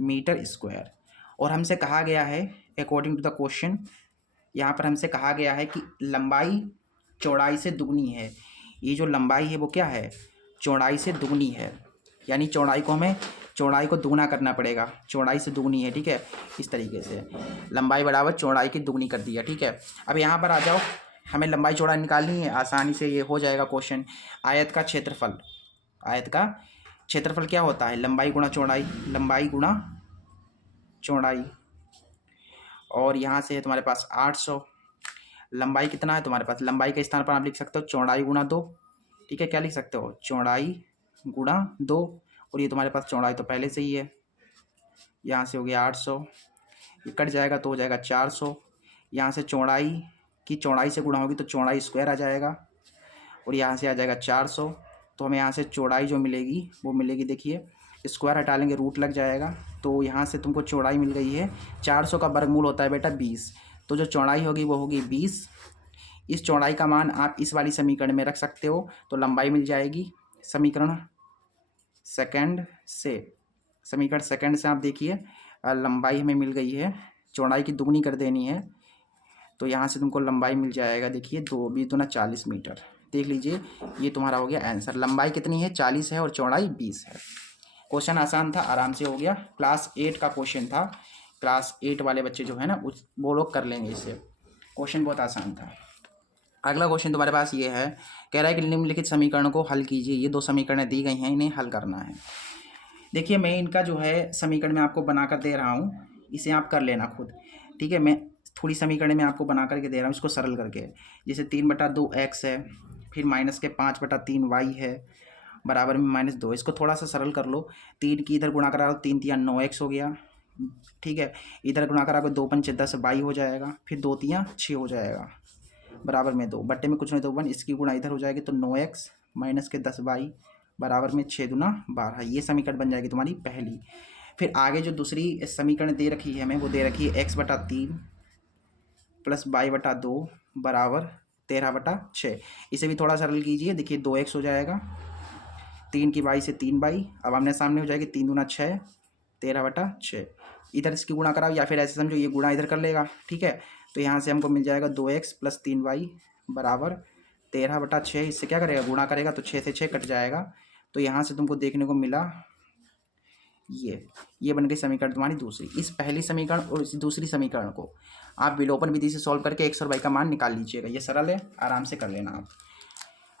मीटर स्क्वायर, और हमसे कहा गया है अकॉर्डिंग टू द क्वेश्चन, यहाँ पर हमसे कहा गया है कि लंबाई चौड़ाई से दुगनी है। ये जो लंबाई है वो क्या है, चौड़ाई से दुगनी है, यानी चौड़ाई को दुगना करना पड़ेगा, चौड़ाई से दुगनी है, ठीक है। इस तरीके से लंबाई बराबर चौड़ाई की दुगनी कर दिया, ठीक है। अब यहाँ पर आ जाओ, हमें लंबाई चौड़ाई निकालनी है, आसानी से ये हो जाएगा क्वेश्चन। आयत का क्षेत्रफल क्या होता है, लंबाई गुणा चौड़ाई, लंबाई गुणा चौड़ाई, और यहाँ से है तुम्हारे पास 800। लंबाई कितना है तुम्हारे पास, लंबाई के स्थान पर आप लिख सकते हो चौड़ाई गुणा 2, ठीक है। क्या लिख सकते हो, चौड़ाई गुणा 2, और ये तुम्हारे पास चौड़ाई तो पहले से ही है, यहाँ से हो गया 800, ये कट जाएगा तो हो जाएगा 400। यहाँ से चौड़ाई की चौड़ाई से गुणा होगी तो चौड़ाई स्क्वायर आ जाएगा, और यहाँ से आ जाएगा 400। तो हमें यहाँ से चौड़ाई जो मिलेगी वो मिलेगी, देखिए स्क्वायर हटा लेंगे रूट लग जाएगा, तो यहाँ से तुमको चौड़ाई मिल गई है। 400 का वर्गमूल होता है बेटा 20, तो जो चौड़ाई होगी वो होगी 20। इस चौड़ाई का मान आप इस वाली समीकरण में रख सकते हो, तो लंबाई मिल जाएगी समीकरण सेकंड से आप देखिए लंबाई हमें मिल गई है, चौड़ाई की दुगनी कर देनी है, तो यहाँ से तुमको लंबाई मिल जाएगा, देखिए 2 20 दूना 40 मीटर। देख लीजिए ये तुम्हारा हो गया आंसर। लंबाई कितनी है, 40 है और चौड़ाई 20 है। क्वेश्चन आसान था, आराम से हो गया। क्लास 8 का क्वेश्चन था, क्लास 8 वाले बच्चे जो है ना वो लोग कर लेंगे इसे, क्वेश्चन बहुत आसान था। अगला क्वेश्चन तुम्हारे पास ये है, कह रहा है कि निम्नलिखित समीकरण को हल कीजिए। ये 2 समीकरण दी गई हैं, इन्हें हल करना है। देखिए मैं इनका जो है समीकरण मैं आपको बना कर दे रहा हूँ, इसे आप कर लेना खुद, ठीक है। मैं थोड़ी समीकरण में आपको बना करके दे रहा हूँ, इसको सरल करके। जैसे 3/2x है, फिर -5/3y है, बराबर में -2। इसको थोड़ा सा सरल कर लो, 3 की इधर गुणा करा लो, 3 तिया 9x हो गया, ठीक है। इधर गुणा करा को 2 पंचे 10 22 हो जाएगा, फिर 2 तिया 6 हो जाएगा, बराबर में 2, बट्टे में कुछ नहीं तो 1, इसकी गुणा इधर हो जाएगी तो 9x माइनस के 10 22 बराबर में 6 दूना 12। ये समीकरण बन जाएगी तुम्हारी पहली। फिर आगे जो दूसरी समीकरण दे रखी है हमें, वो दे रखी है x/3 प्लस y/2 बराबर 13/6। इसे भी थोड़ा सरल कीजिए, देखिए 2x हो जाएगा, 3 की बाई से 3 बाई, अब आमने सामने हो जाएगी, 3 दूना 6, 13/6। इधर इसकी गुणा कराओ या फिर ऐसे समझो ये गुणा इधर कर लेगा, ठीक है। तो यहाँ से हमको मिल जाएगा 2x प्लस 3y बराबर 13/6। इससे क्या करेगा, गुणा करेगा तो 6 से 6 कट जाएगा। तो यहाँ से तुमको देखने को मिला ये बन गई समीकरण तुम्हारी दूसरी। इस पहली समीकरण और इस दूसरी समीकरण को आप विलोपन विधि से सॉल्व करके x और y का मान निकाल लीजिएगा। ये सरल है, आराम से कर लेना आप।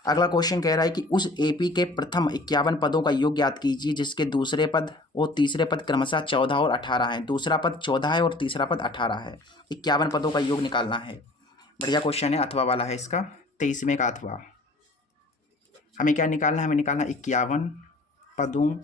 अगला क्वेश्चन कह रहा है कि उस एपी के प्रथम 51 पदों का योग ज्ञात कीजिए जिसके दूसरे पद और तीसरे पद क्रमशः 14 और 18 हैं। दूसरा पद 14 है और तीसरा पद 18 है। 51 पदों का योग निकालना है। बढ़िया क्वेश्चन है, अथवा वाला है इसका, 23वें का अथवा। हमें क्या निकालना है, हमें निकालना 51 पदों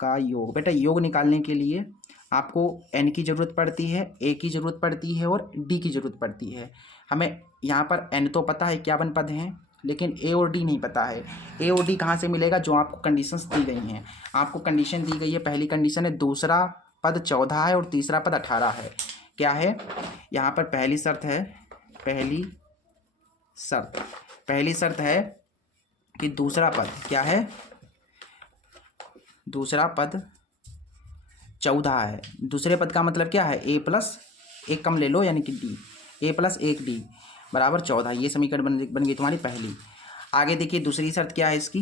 का योग। बेटा योग निकालने के लिए आपको n की ज़रूरत पड़ती है, a की ज़रूरत पड़ती है और d की ज़रूरत पड़ती है। हमें यहाँ पर n तो पता है 51 पद हैं, लेकिन a और d नहीं पता है। a और d कहाँ से मिलेगा, जो आपको कंडीशंस दी गई हैं। आपको कंडीशन दी गई है, पहली कंडीशन है दूसरा पद 14 है और तीसरा पद 18 है। क्या है यहाँ पर पहली शर्त है, पहली शर्त है कि दूसरा पद क्या है, दूसरा पद 14 है। दूसरे पद का मतलब क्या है, a प्लस एक कम ले लो यानी कि d, a प्लस 1d बराबर 14। ये समीकरण बन गई तुम्हारी पहली। आगे देखिए दूसरी शर्त क्या है इसकी,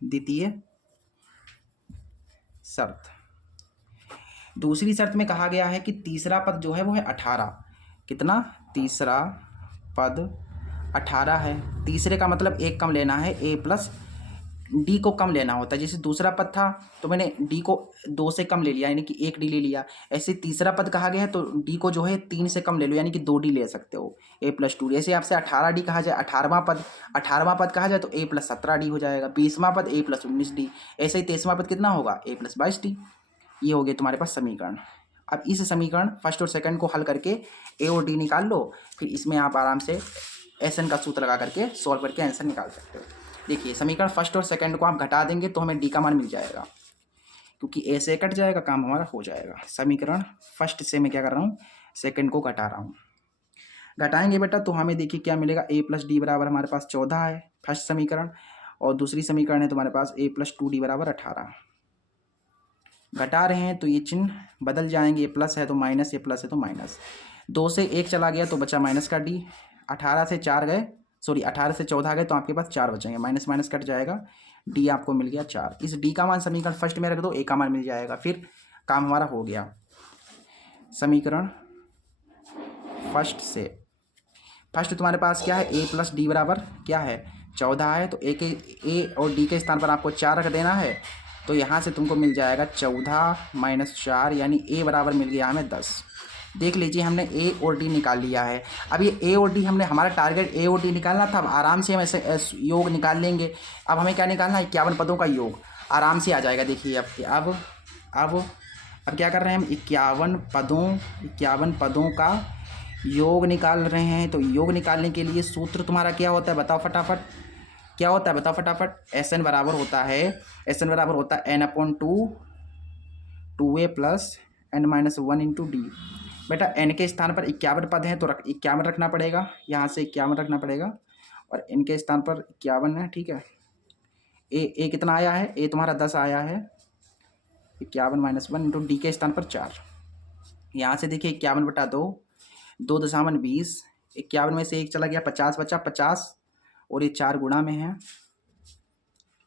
द्वितीय शर्त। दूसरी शर्त में कहा गया है कि तीसरा पद जो है वो है 18। कितना, तीसरा पद 18 है। तीसरे का मतलब एक कम लेना है, a प्लस डी को कम लेना होता है। जैसे दूसरा पद था तो मैंने डी को 2 से कम ले लिया यानी कि 1 डी ले लिया। ऐसे तीसरा पद कहा गया है तो डी को जो है 3 से कम ले लो यानी कि 2 डी ले सकते हो, a प्लस 2 डी। ऐसे आपसे 18 डी कहा जाए, 18वां पद कहा जाए तो a प्लस 17 डी हो जाएगा। 20वां पद a प्लस 19 डी। ऐसे ही 23वां पद कितना होगा, a प्लस 22 डी। ये हो गया तुम्हारे पास समीकरण। अब इस समीकरण फर्स्ट और सेकंड को हल करके a और d निकाल लो, फिर इसमें आप आराम से SN का सूत्र लगा करके सॉल्व करके आंसर निकाल सकते हो। देखिए समीकरण फर्स्ट और सेकंड को आप घटा देंगे तो हमें डी का मान मिल जाएगा, क्योंकि ए से कट जाएगा, काम हमारा हो जाएगा। समीकरण फर्स्ट से मैं क्या कर रहा हूँ, सेकंड को घटा रहा हूँ। घटाएंगे बेटा तो हमें देखिए क्या मिलेगा, a प्लस डी बराबर हमारे पास 14 है फर्स्ट समीकरण, और दूसरी समीकरण है तुम्हारे पास a प्लस 2d बराबर 18। घटा रहे हैं तो ये चिन्ह बदल जाएंगे, a प्लस है तो माइनस, a प्लस है तो माइनस। 2 से 1 चला गया तो बचा माइनस का d। 18 से 4 गए, सॉरी 18 से 14 गए तो आपके पास 4 बचेंगे, माइनस माइनस कट जाएगा, डी आपको मिल गया 4। इस डी का मान समीकरण फर्स्ट में रख दो, ए का मान मिल जाएगा, फिर काम हमारा हो गया। समीकरण फर्स्ट से, फर्स्ट तुम्हारे पास क्या है, ए प्लस डी बराबर क्या है 14 है, तो ए और डी के स्थान पर आपको 4 रख देना है। तो यहाँ से तुमको मिल जाएगा 14 माइनस 4 यानी ए बराबर मिल गया हमें 10। देख लीजिए हमने ए और डी निकाल लिया है। अब ये ए और डी, हमने हमारा टारगेट ए और डी निकालना था। अब आराम से हम ऐसे योग निकाल लेंगे। अब हमें क्या निकालना है, 51 पदों का योग आराम से आ जाएगा। देखिए अब क्या कर रहे हैं हम, 51 पदों का योग निकाल रहे हैं। तो योग निकालने के लिए सूत्र तुम्हारा क्या होता है, बताओ फटाफट, क्या होता है बताओ फटाफट। SN बराबर होता है n/2 2a plus n-1 into D. बेटा n के स्थान पर 51 पद हैं तो 51 रखना पड़ेगा, यहाँ से 51 रखना पड़ेगा, और n के स्थान पर 51 है, ठीक है। ए कितना आया है, ए तुम्हारा 10 आया है, 51 माइनस 1 इंटू डी के स्थान पर 4। यहाँ से देखिए 51/2, 2 दशामन 20, 51 में से 1 चला गया, 50 बचा, 50 और ये 4 गुणा में है,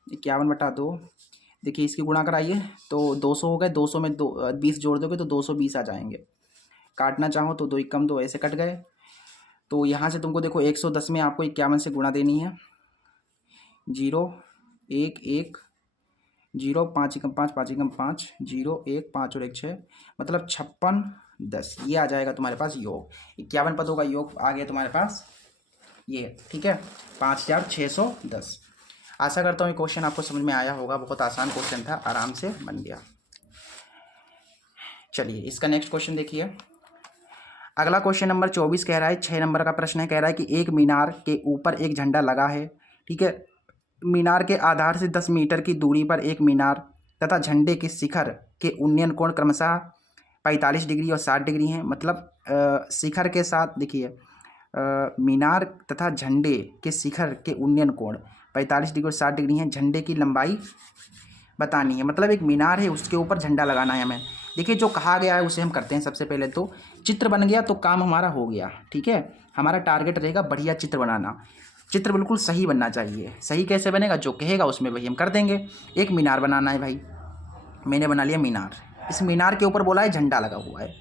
51/2। देखिए इसकी गुणा कराइए तो 200 हो गए, 200 में 20 जोड़ दोगे तो 220 आ जाएंगे। काटना चाहो तो 2 एकम 2 ऐसे कट गए। तो यहाँ से तुमको देखो 110 में आपको 51 से गुणा देनी है, 0 1 1 0 5 एकम 5 5 एकम 5 0 1 5 और 1 6, मतलब 56 10। ये आ जाएगा तुम्हारे पास योग। 51 पदों का योग आ गया तुम्हारे पास ये, ठीक है, 5610। आशा करता हूँ ये क्वेश्चन आपको समझ में आया होगा, बहुत आसान क्वेश्चन था, आराम से बन गया। चलिए इसका नेक्स्ट क्वेश्चन देखिए। अगला क्वेश्चन नंबर 24 कह रहा है, 6 नंबर का प्रश्न है। कह रहा है कि एक मीनार के ऊपर एक झंडा लगा है, ठीक है। मीनार के आधार से 10 मीटर की दूरी पर एक मीनार तथा झंडे के शिखर के उन्नयन कोण क्रमशः 45 डिग्री और 60 डिग्री हैं। मतलब शिखर के साथ देखिए, मीनार तथा झंडे के शिखर के उन्नयन कोण 45 डिग्री और 60 डिग्री हैं। झंडे की लंबाई बतानी है। मतलब एक मीनार है, उसके ऊपर झंडा लगाना है हमें। देखिए जो कहा गया है उसे हम करते हैं। सबसे पहले तो चित्र बन गया तो काम हमारा हो गया, ठीक है। हमारा टारगेट रहेगा बढ़िया चित्र बनाना। चित्र बिल्कुल सही बनना चाहिए। सही कैसे बनेगा, जो कहेगा उसमें वही हम कर देंगे। एक मीनार बनाना है भाई, मैंने बना लिया मीनार। इस मीनार के ऊपर बोला है झंडा लगा हुआ है।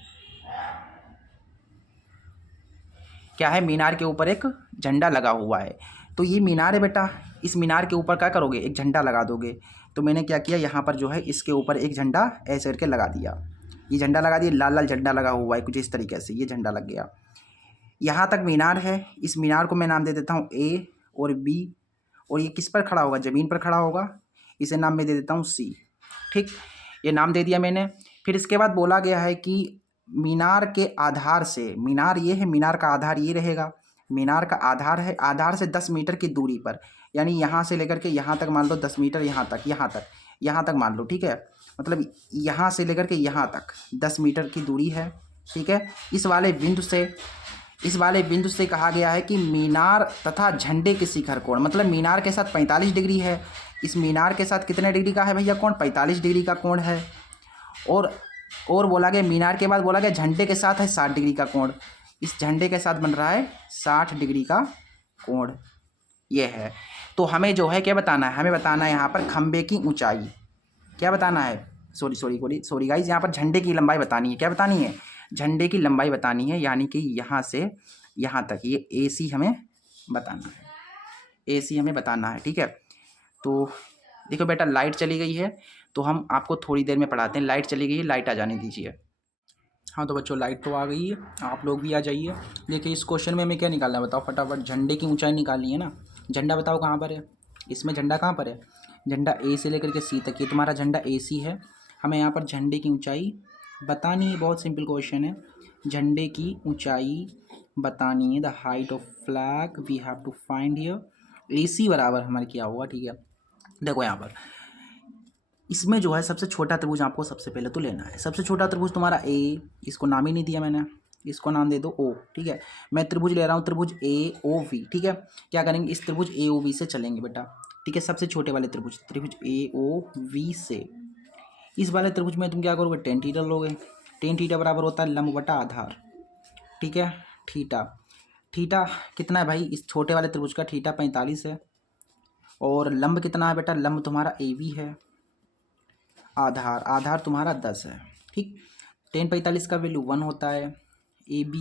क्या है, मीनार के ऊपर एक झंडा लगा हुआ है। तो ये मीनार है बेटा, इस मीनार के ऊपर क्या करोगे, एक झंडा लगा दोगे। तो मैंने क्या किया, यहाँ पर जो है इसके ऊपर एक झंडा ऐसे करके लगा दिया। ये झंडा लगा दिया, लाल लाल झंडा लगा हुआ है कुछ इस तरीके से, ये झंडा लग गया। यहाँ तक मीनार है। इस मीनार को मैं नाम दे देता हूँ ए और बी। और ये किस पर खड़ा होगा, ज़मीन पर खड़ा होगा। इसे नाम मैं दे देता हूँ सी, ठीक। ये नाम दे दिया मैंने। फिर इसके बाद बोला गया है कि मीनार के आधार से, मीनार ये है, मीनार का आधार ये रहेगा। मीनार का आधार है, आधार से 10 मीटर की दूरी पर, यानी यहाँ से लेकर के यहाँ तक मान लो 10 मीटर, यहाँ तक मान लो, ठीक है। मतलब यहाँ से लेकर के यहाँ तक 10 मीटर की दूरी है, ठीक है। इस वाले बिंदु से कहा गया है कि मीनार तथा झंडे के शिखर कोण, मतलब मीनार के साथ 45 डिग्री है। इस मीनार के साथ कितने डिग्री का है भैया कोण, 45 डिग्री का कोण है। और बोला गया, मीनार के बाद बोला गया झंडे के साथ है 60 डिग्री का कोण। इस झंडे के साथ बन रहा है 60 डिग्री का कोण, ये है। तो हमें जो है क्या बताना है, हमें बताना है यहाँ पर खंबे की ऊंचाई। क्या बताना है, सॉरी गाइज, यहाँ पर झंडे की लंबाई बतानी है। क्या बतानी है, झंडे की लंबाई बतानी है, यानी कि यहाँ से यहाँ तक ये AC हमें बताना है, AC हमें बताना है, ठीक है। तो देखो बेटा लाइट चली गई है, तो हम आपको थोड़ी देर में पढ़ाते हैं। लाइट चली गई है, लाइट आ जाने दीजिए। हाँ तो बच्चों लाइट तो आ गई है, आप लोग भी आ जाइए। देखिए इस क्वेश्चन में हमें क्या निकालना है बताओ फटाफट। झंडे की ऊंचाई निकालनी है ना। झंडा बताओ कहाँ पर है, इसमें झंडा कहाँ पर है, झंडा A से लेकर के C तक, ये तुम्हारा झंडा AC है। हमें यहाँ पर झंडे की ऊंचाई बतानी है, बहुत सिंपल क्वेश्चन है। झंडे की ऊंचाई बतानी है, the height of flag we have to find here. AC बराबर हमारे क्या होगा, ठीक है। देखो यहाँ पर इसमें जो है सबसे छोटा त्रिभुज आपको सबसे पहले तो लेना है। सबसे छोटा त्रिभुज तुम्हारा A, इसको नाम ही नहीं दिया मैंने, इसको नाम दे दो O, ठीक है। मैं त्रिभुज ले रहा हूँ, त्रिभुज AOV, ठीक है। क्या करेंगे, इस त्रिभुज AOV से चलेंगे बेटा, ठीक है। सबसे छोटे वाले त्रिभुज, त्रिभुज AOV से इस वाले त्रिभुज में तुम क्या करोगे, टेन थीटा लोगे। टेन थीटा बराबर होता है लंब बटा आधार, ठीक है। थीटा, थीटा कितना है भाई, इस छोटे वाले त्रिभुज का थीटा 45 है। और लंब कितना है बेटा, लंब तुम्हारा AB है। आधार तुम्हारा 10 है, ठीक। टेन 45 का वैल्यू 1 होता है। AB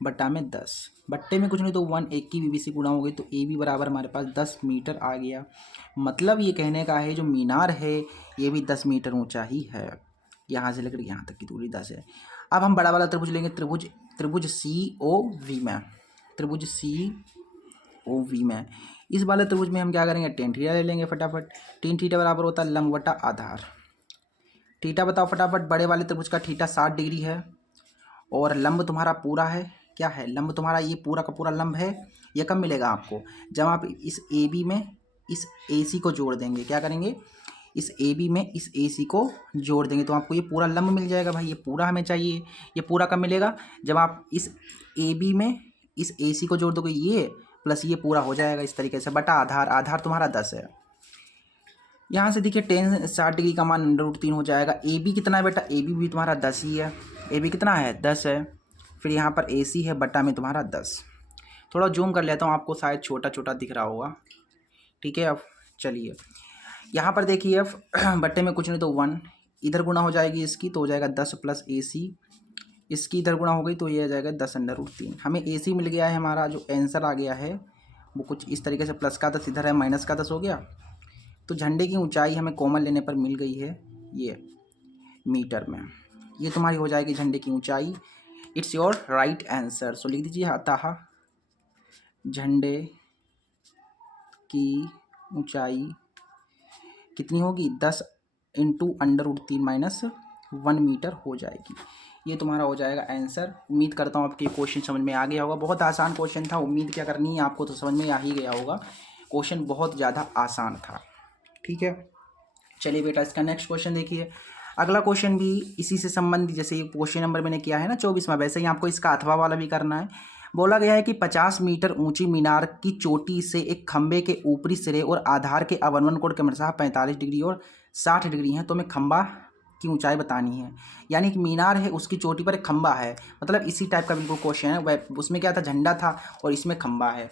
बट्टा में 10, बट्टे में कुछ नहीं तो 1, एक की BBC गुणा हो गई, तो AB बराबर हमारे पास 10 मीटर आ गया। मतलब ये कहने का है जो मीनार है ये भी 10 मीटर ऊंचा ही है। यहाँ से लेकर यहाँ तक की दूरी 10 है। अब हम बड़ा वाला त्रिभुज लेंगे, त्रिभुज COV में, त्रिभुज COV में। इस वाले त्रिभुज में हम क्या करेंगे, टेन थीटा ले लेंगे फटाफट। टेन थीटा बराबर होता है लंब बटा आधार। थीटा बताओ फटाफट, बड़े वाले त्रिभुज का थीटा 60 डिग्री है। और लंब तुम्हारा पूरा है, क्या है, लंब तुम्हारा ये पूरा का पूरा लंब है। ये कब मिलेगा आपको, जब आप इस AB में इस AC को जोड़ देंगे। क्या करेंगे, इस AB में इस AC को जोड़ देंगे तो आपको ये पूरा लंब मिल जाएगा भाई। ये पूरा हमें चाहिए, ये पूरा कब मिलेगा, जब आप इस AB में इस AC को जोड़ दोगे, ये प्लस ये पूरा हो जाएगा इस तरीके से, बटा आधार। आधार तुम्हारा 10 है। यहाँ से देखिए टेन 60 डिग्री का मान √3 हो जाएगा। AB कितना है बेटा, AB भी तुम्हारा 10 ही है। AB कितना है, 10 है। फिर यहाँ पर AC है, बट्टा में तुम्हारा 10। थोड़ा जूम कर लेता हूँ, आपको शायद छोटा छोटा दिख रहा होगा, ठीक है। अब चलिए यहाँ पर देखिए, बट्टे में कुछ नहीं तो 1, इधर गुणा हो जाएगी इसकी तो हो जाएगा 10 प्लस AC, इसकी इधर गुणा हो गई तो ये आ जाएगा 10√3। हमें AC मिल गया है, हमारा जो आंसर आ गया है वो कुछ इस तरीके से, प्लस का 10 इधर है, माइनस का 10 हो गया। तो झंडे की ऊंचाई हमें कॉमन लेने पर मिल गई है ये मीटर में। ये तुम्हारी हो जाएगी झंडे की ऊंचाई। It's your right answer. लिख दीजिए अतः झंडे की ऊंचाई कितनी होगी 10 इंटू √3 माइनस 1 मीटर हो जाएगी। ये तुम्हारा हो जाएगा आंसर। उम्मीद करता हूँ आपके क्वेश्चन समझ में आ गया होगा। बहुत आसान क्वेश्चन था, उम्मीद क्या करनी है आपको तो समझ में आ ही गया होगा। क्वेश्चन बहुत ज़्यादा आसान था। ठीक है, चलिए बेटा इसका नेक्स्ट क्वेश्चन देखिए। अगला क्वेश्चन भी इसी से संबंधित, जैसे क्वेश्चन नंबर मैंने किया है ना 24वां, वैसे ही आपको इसका अथवा वाला भी करना है। बोला गया है कि 50 मीटर ऊंची मीनार की चोटी से एक खंबे के ऊपरी सिरे और आधार के अवनमन कोण के अनुसार 45 डिग्री और 60 डिग्री है, तो हमें खंबा की ऊंचाई बतानी है। यानी कि मीनार है, उसकी चोटी पर एक खंबा है, मतलब इसी टाइप का बिल्कुल क्वेश्चन है। वह उसमें क्या था, झंडा था और इसमें खंबा है।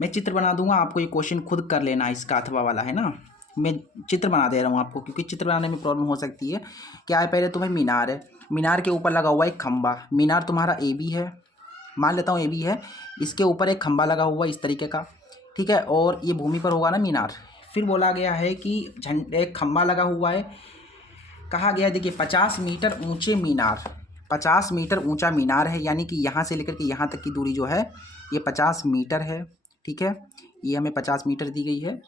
मैं चित्र बना दूंगा, आपको ये क्वेश्चन खुद कर लेना है, इसका अथवा वाला है ना। मैं चित्र बना दे रहा हूँ आपको, क्योंकि चित्र बनाने में प्रॉब्लम हो सकती है। क्या है, पहले तो भाई मीनार है, मीनार के ऊपर लगा हुआ एक खंबा। मीनार तुम्हारा ए बी है, मान लेता हूँ ए बी है, इसके ऊपर एक खंबा लगा हुआ इस तरीके का, ठीक है, और ये भूमि पर होगा ना मीनार। फिर बोला गया है कि एक खंबा लगा हुआ है, कहा गया है देखिए 50 मीटर ऊंचे मीनार, 50 मीटर ऊंचा मीनार है, यानी कि यहाँ से लेकर के यहाँ तक की दूरी जो है ये 50 मीटर है। ठीक है, ये हमें 50 मीटर दी गई है।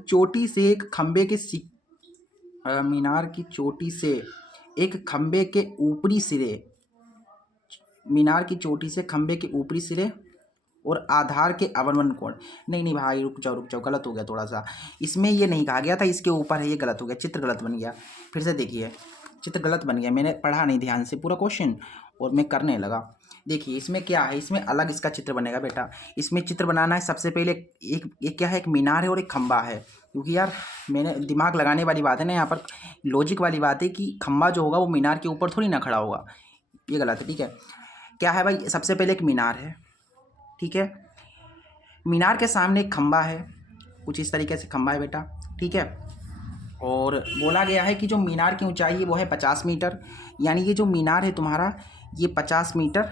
चोटी से एक खंबे के मीनार की चोटी से एक खंबे के ऊपरी सिरे, मीनार की चोटी से खंबे के ऊपरी सिरे और आधार के अवनमन कोण। नहीं भाई, रुक जाओ, गलत हो गया थोड़ा सा। इसमें ये नहीं कहा गया था इसके ऊपर है, ये गलत हो गया, चित्र गलत बन गया। फिर से देखिए, चित्र गलत बन गया, मैंने पढ़ा नहीं ध्यान से पूरा क्वेश्चन और मैं करने लगा। देखिए इसमें क्या है, इसमें अलग इसका चित्र बनेगा बेटा। इसमें चित्र बनाना है सबसे पहले, एक क्या है, एक मीनार है और एक खंबा है। क्योंकि यार मैंने दिमाग लगाने वाली बात है ना, यहाँ पर लॉजिक वाली बात है कि खंबा जो होगा वो मीनार के ऊपर थोड़ी ना खड़ा होगा, ये गलत है। ठीक है, क्या है भाई, सबसे पहले एक मीनार है, ठीक है, मीनार के सामने एक खंबा है, कुछ इस तरीके से खंबा है बेटा। ठीक है, और बोला गया है कि जो मीनार की ऊंचाई है वो है 50 मीटर, यानी ये जो मीनार है तुम्हारा ये 50 मीटर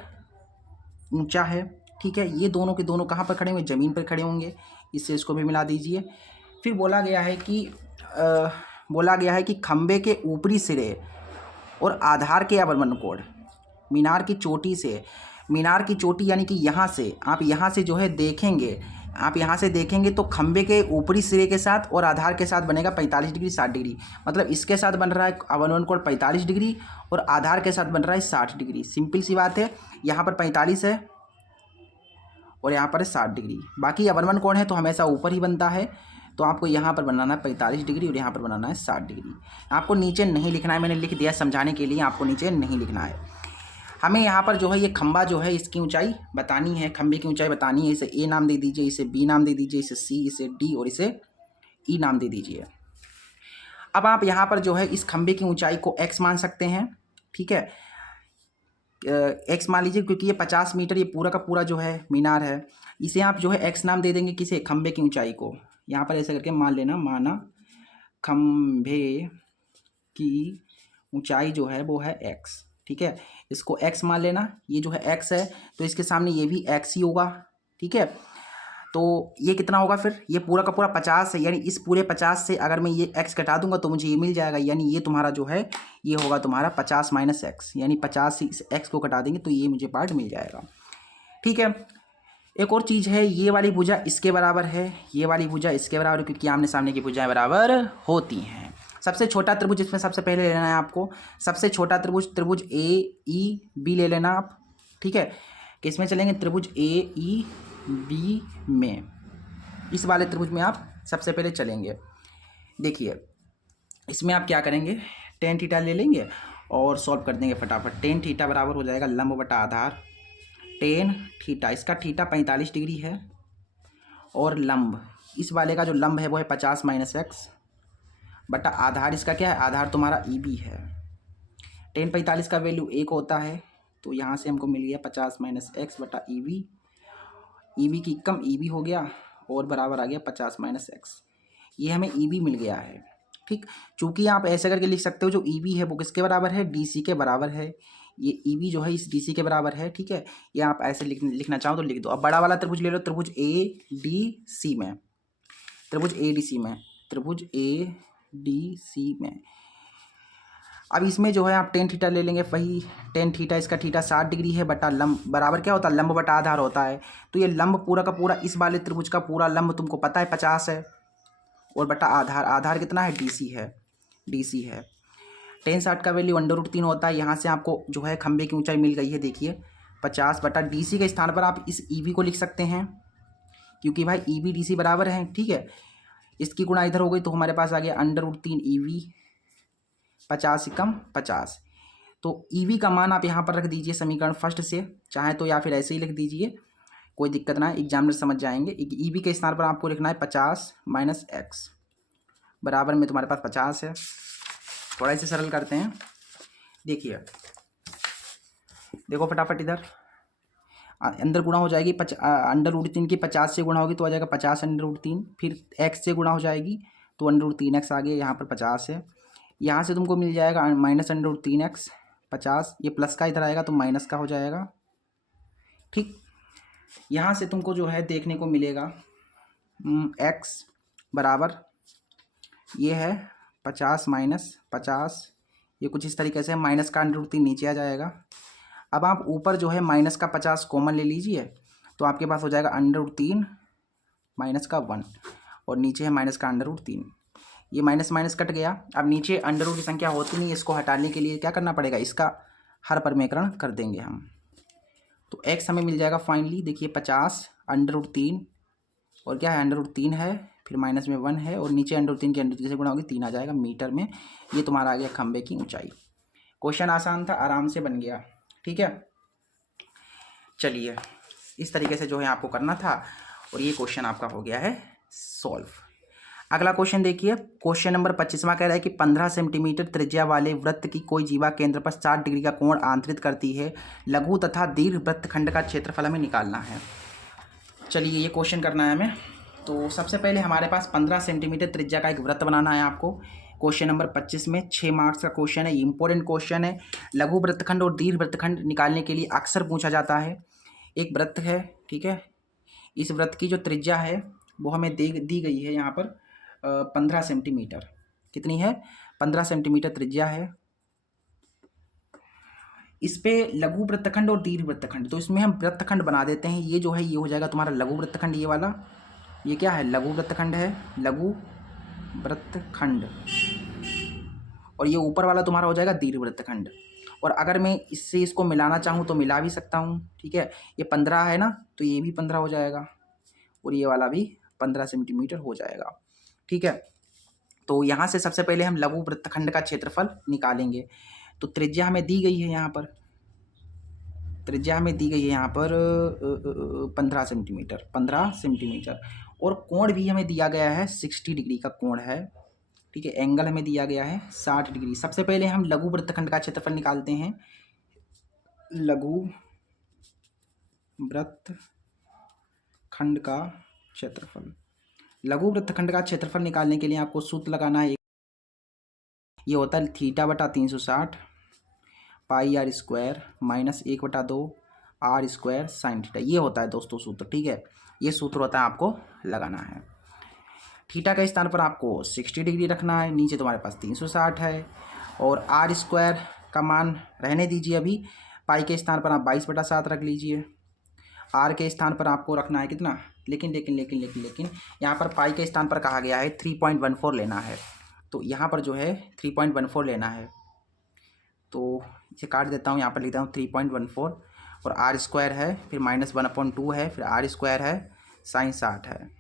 ऊंचा है। ठीक है, ये दोनों के दोनों कहाँ पर खड़े होंगे, ज़मीन पर खड़े होंगे, इससे इसको भी मिला दीजिए। फिर बोला गया है कि खंबे के ऊपरी सिरे और आधार के अवनमन कोण, मीनार की चोटी से, मीनार की चोटी यानी कि यहाँ से, आप यहाँ से जो है देखेंगे, आप यहाँ से देखेंगे तो खंबे के ऊपरी सिरे के साथ और आधार के साथ बनेगा 45 डिग्री 60 डिग्री, मतलब इसके साथ बन रहा है अवनमन कोण 45 डिग्री और आधार के साथ बन रहा है 60 डिग्री। सिंपल सी बात है, यहाँ पर 45 है और यहाँ पर है 60 डिग्री। बाकी अवनमन कोण है तो हमेशा ऊपर ही बनता है, तो आपको यहाँ पर बनाना है 45 डिग्री और यहाँ पर बनाना है 60 डिग्री। आपको नीचे नहीं लिखना है, मैंने लिख दिया समझाने के लिए, आपको नीचे नहीं लिखना है। हमें यहाँ पर जो है ये खंबा जो है इसकी ऊंचाई बतानी है, खंबे की ऊंचाई बतानी है। इसे ए नाम दे दीजिए, इसे बी नाम दे दीजिए, इसे सी, इसे डी और इसे ई नाम दे दीजिए। अब आप यहाँ पर जो है इस खंबे की ऊंचाई को एक्स मान सकते हैं। ठीक है, एक्स मान लीजिए, क्योंकि ये 50 मीटर ये पूरा का पूरा जो है मीनार है, इसे आप जो है एक्स नाम दे देंगे, किसे, खंबे की ऊंचाई को। यहाँ पर ऐसे करके मान लेना, माना खंबे की ऊंचाई जो है वो है एक्स। ठीक है, इसको x मान लेना, ये जो है x है तो इसके सामने ये भी x ही होगा। ठीक है, तो ये कितना होगा, फिर ये पूरा का पूरा 50 है, यानी इस पूरे 50 से अगर मैं ये x घटा दूंगा तो मुझे ये मिल जाएगा, यानी ये तुम्हारा जो है ये होगा तुम्हारा 50 माइनस x, यानी 50 से इस x को घटा देंगे तो ये मुझे पार्ट मिल जाएगा। ठीक है, एक और चीज़ है, ये वाली भुजा इसके बराबर है, ये वाली भुजा इसके बराबर है, क्योंकि आमने सामने की भुजाएं बराबर होती हैं। सबसे छोटा त्रिभुज इसमें सबसे पहले लेना है आपको, सबसे छोटा त्रिभुज, त्रिभुज ए ई बी ले लेना आप। ठीक है, किसमें चलेंगे, त्रिभुज ए ई बी में, इस वाले त्रिभुज में आप सबसे पहले चलेंगे। देखिए इसमें आप क्या करेंगे, टेन थीटा ले लेंगे और सॉल्व कर देंगे फटाफट। टेन थीटा बराबर हो जाएगा लंब बटा आधार, टेन थीटा, इसका थीटा 45 डिग्री है और लंब, इस वाले का जो लंब है वो है 50 माइनस एक्स बटा आधार, इसका क्या है, आधार तुम्हारा ई बी है। टेन 45 का वैल्यू 1 होता है, तो यहाँ से हमको मिल गया 50 माइनस एक्स बटा ई बी की कम ई बी हो गया और बराबर आ गया 50 माइनस एक्स, ये हमें ई बी मिल गया है। ठीक, चूँकि आप ऐसे करके लिख सकते हो, जो ई बी है वो किसके बराबर है, डी सी के बराबर है, ये ई बी जो है इस डी सी के बराबर है। ठीक है, ये आप ऐसे लिखना चाहो तो लिख दो। अब बड़ा वाला त्रिभुज ले लो, त्रिभुज ए डी सी में, त्रिभुज ए डी सी में, त्रिभुज ए डी सी में। अब इसमें जो है आप टेन थीटा ले लेंगे, वही टेन थीटा, इसका थीटा 60 डिग्री है बटा लंब, बराबर क्या होता है, लंब बटा आधार होता है। तो ये लंब पूरा का पूरा, इस वाले त्रिभुज का पूरा लंब तुमको पता है 50 है, और बटा आधार, आधार कितना है, DC है, DC है। tan 60 का वैल्यू √3 होता है। यहाँ से आपको जो है खंबे की ऊंचाई मिल गई है, देखिए 50 बटा DC के स्थान पर आप इस EB को लिख सकते हैं, क्योंकि भाई EB DC बराबर है, ठीक है। इसकी गुणा इधर हो गई तो हमारे पास आ गया √3 EB, 50 से कम 50। तो EB का मान आप यहाँ पर रख दीजिए समीकरण फर्स्ट से, चाहे तो या फिर ऐसे ही लिख दीजिए, कोई दिक्कत ना है, एग्जामिनर समझ जाएंगे। EB के स्थान पर आपको लिखना है 50 माइनस x, बराबर में तुम्हारे पास 50 है। थोड़ा इसे सरल करते हैं, देखिए देखो फटाफट, इधर अंदर गुणा हो जाएगी, √3 की 50 से गुणा होगी तो आ जाएगा 50 √3, फिर x से गुणा हो जाएगी तो √3x आ गया, यहाँ पर 50 है। यहाँ से तुमको मिल जाएगा माइनस √3x, 50, ये प्लस का इधर आएगा तो माइनस का हो जाएगा, ठीक। यहाँ से तुमको जो है देखने को मिलेगा x बराबर ये है 50 माइनस 50, ये कुछ इस तरीके से, माइनस का √3 नीचे आ जाएगा। अब आप ऊपर जो है माइनस का 50 कॉमन ले लीजिए तो आपके पास हो जाएगा √3 माइनस का 1, और नीचे है माइनस का √3, ये माइनस माइनस कट गया। अब नीचे अंडर की संख्या होती नहीं, इसको हटाने के लिए क्या करना पड़ेगा, इसका हर परिमेकरण कर देंगे हम, तो x हमें मिल जाएगा फाइनली, देखिए 50 √3, और क्या है √3 है, फिर माइनस में 1 है, और नीचे √3 के √3 से गुणा होगी 3 आ जाएगा मीटर में। ये तुम्हारा आ गया खंबे की ऊंचाई। क्वेश्चन आसान था, आराम से बन गया, ठीक है। चलिए इस तरीके से जो है आपको करना था, और ये क्वेश्चन आपका हो गया है सॉल्व। अगला क्वेश्चन देखिए, क्वेश्चन नंबर 25वां कह रहा है कि 15 सेंटीमीटर त्रिज्या वाले वृत्त की कोई जीवा केंद्र पर 60 डिग्री का कोण आंतरित करती है, लघु तथा दीर्घ वृत्तखंड का क्षेत्रफल हमें निकालना है। चलिए ये क्वेश्चन करना है हमें। तो सबसे पहले हमारे पास 15 सेंटीमीटर त्रिज्या का एक वृत्त बनाना है आपको। क्वेश्चन नंबर 25 में 6 मार्क्स का क्वेश्चन है, इंपॉर्टेंट क्वेश्चन है। लघु वृत्तखंड और दीर्घ वृत्तखंड निकालने के लिए अक्सर पूछा जाता है। एक वृत्त है, ठीक है, इस वृत्त की जो त्रिज्या है वो हमें दी गई है यहाँ पर 15 सेंटीमीटर। कितनी है, 15 सेंटीमीटर त्रिज्या है। इस पे लघु वृत्तखंड और दीर्घ वृत्तखंड, तो इसमें हम वृत्तखंड बना देते हैं। ये जो है ये हो जाएगा तुम्हारा लघु वृत्तखंड, ये वाला, ये क्या है, लघु वृत्तखंड है, लघु वृत्तखंड, और ये ऊपर वाला तुम्हारा हो जाएगा दीर्घ वृत्तखंड। और अगर मैं इससे इसको मिलाना चाहूँ तो मिला भी सकता हूँ, ठीक है। ये 15 है ना, तो ये भी 15 हो जाएगा, और ये वाला भी 15 सेंटीमीटर हो जाएगा, ठीक है। तो यहाँ से सबसे पहले हम लघु वृत्तखंड का क्षेत्रफल निकालेंगे। तो त्रिज्या हमें दी गई है यहाँ पर, त्रिज्या हमें दी गई है यहाँ पर 15 सेंटीमीटर, 15 सेंटीमीटर, और कोण भी हमें दिया गया है 60 डिग्री का कोण है, ठीक है। एंगल हमें दिया गया है 60 डिग्री। सबसे पहले हम लघु वृत्तखंड का क्षेत्रफल निकालते हैं। लघु वृत्तखंड का क्षेत्रफल, लघु वृत्तखंड का क्षेत्रफल निकालने के लिए आपको सूत्र लगाना है, ये होता है θ/360 πr² माइनस 1/2 r² sin θ। ये होता है दोस्तों सूत्र, ठीक है। ये सूत्र होता है, आपको लगाना है। थीटा के स्थान पर आपको 60 डिग्री रखना है, नीचे तुम्हारे पास 360 है, और r² का मान रहने दीजिए अभी, पाई के स्थान पर आप 22/7 रख लीजिए। r के स्थान पर आपको रखना है कितना, लेकिन यहाँ पर पाई के स्थान पर कहा गया है 3.14 लेना है, तो यहाँ पर जो है 3.14 लेना है। तो इसे काट देता हूँ, यहाँ पर लिखता हूँ 3.14, और r² है, फिर -1/2 है, फिर r² है, sin 60 है।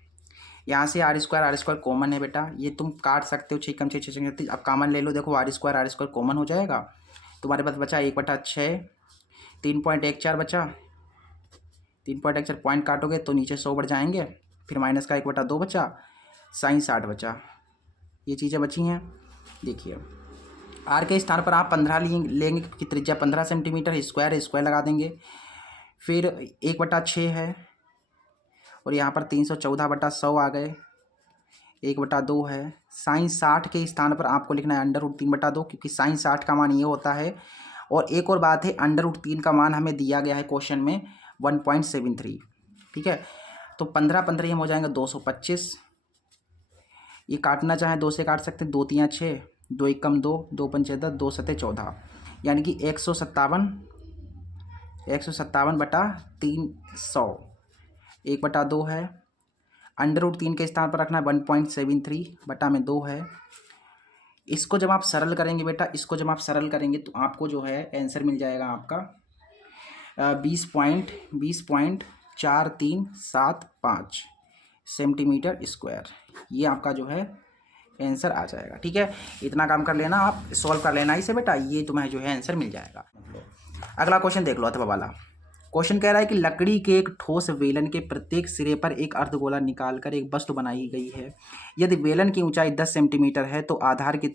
यहाँ से r² कॉमन है बेटा, ये तुम काट सकते हो, 6 कम 6 6, अब कॉमन ले लो, देखो r² कॉमन हो जाएगा, तुम्हारे पास बचा 1/6, 3.14 बचा, 3.14 पॉइंट काटोगे तो नीचे 100 बढ़ जाएंगे, फिर माइनस का 1/2 बचा, sin 60 बचा। ये चीज़ें बची हैं। देखिए r के स्थान पर आप 15 लेंगे क्योंकि त्रिज्या 15 सेंटीमीटर, स्क्वायर लगा देंगे, फिर 1/6 है, और यहाँ पर 314/100 आ गए, 1/2 है। sin 60 के स्थान पर आपको लिखना है √3/2, क्योंकि sin 60 का मान ये होता है। और एक और बात है, √3 का मान हमें दिया गया है क्वेश्चन में 1.73, ठीक है। तो 15 हम हो जाएंगे 225, ये काटना चाहें 2 से काट सकते हैं, 2 3 6, 2 1 कम 2, 2 5 10, 2 7 14, यानी कि 157/300, 1/2 है। अंडर रूट 3 के स्थान पर रखना है 1.73 बटा में 2 है। इसको जब आप सरल करेंगे बेटा, इसको जब आप सरल करेंगे तो आपको जो है आंसर मिल जाएगा आपका 20.4375 सेंटीमीटर स्क्वायर। ये आपका जो है आंसर आ जाएगा। ठीक है, इतना काम कर लेना, आप सॉल्व कर लेना इसे बेटा, ये तुम्हें जो है आंसर मिल जाएगा। अगला क्वेश्चन देख लो अथवा वाला। क्वेश्चन कह रहा है कि लकड़ी के एक ठोस वेलन के प्रत्येक सिरे पर एक अर्धगोला निकालकर एक वस्तु बनाई गई है। यदि वेलन की ऊंचाई 10 सेंटीमीटर है तो आधार की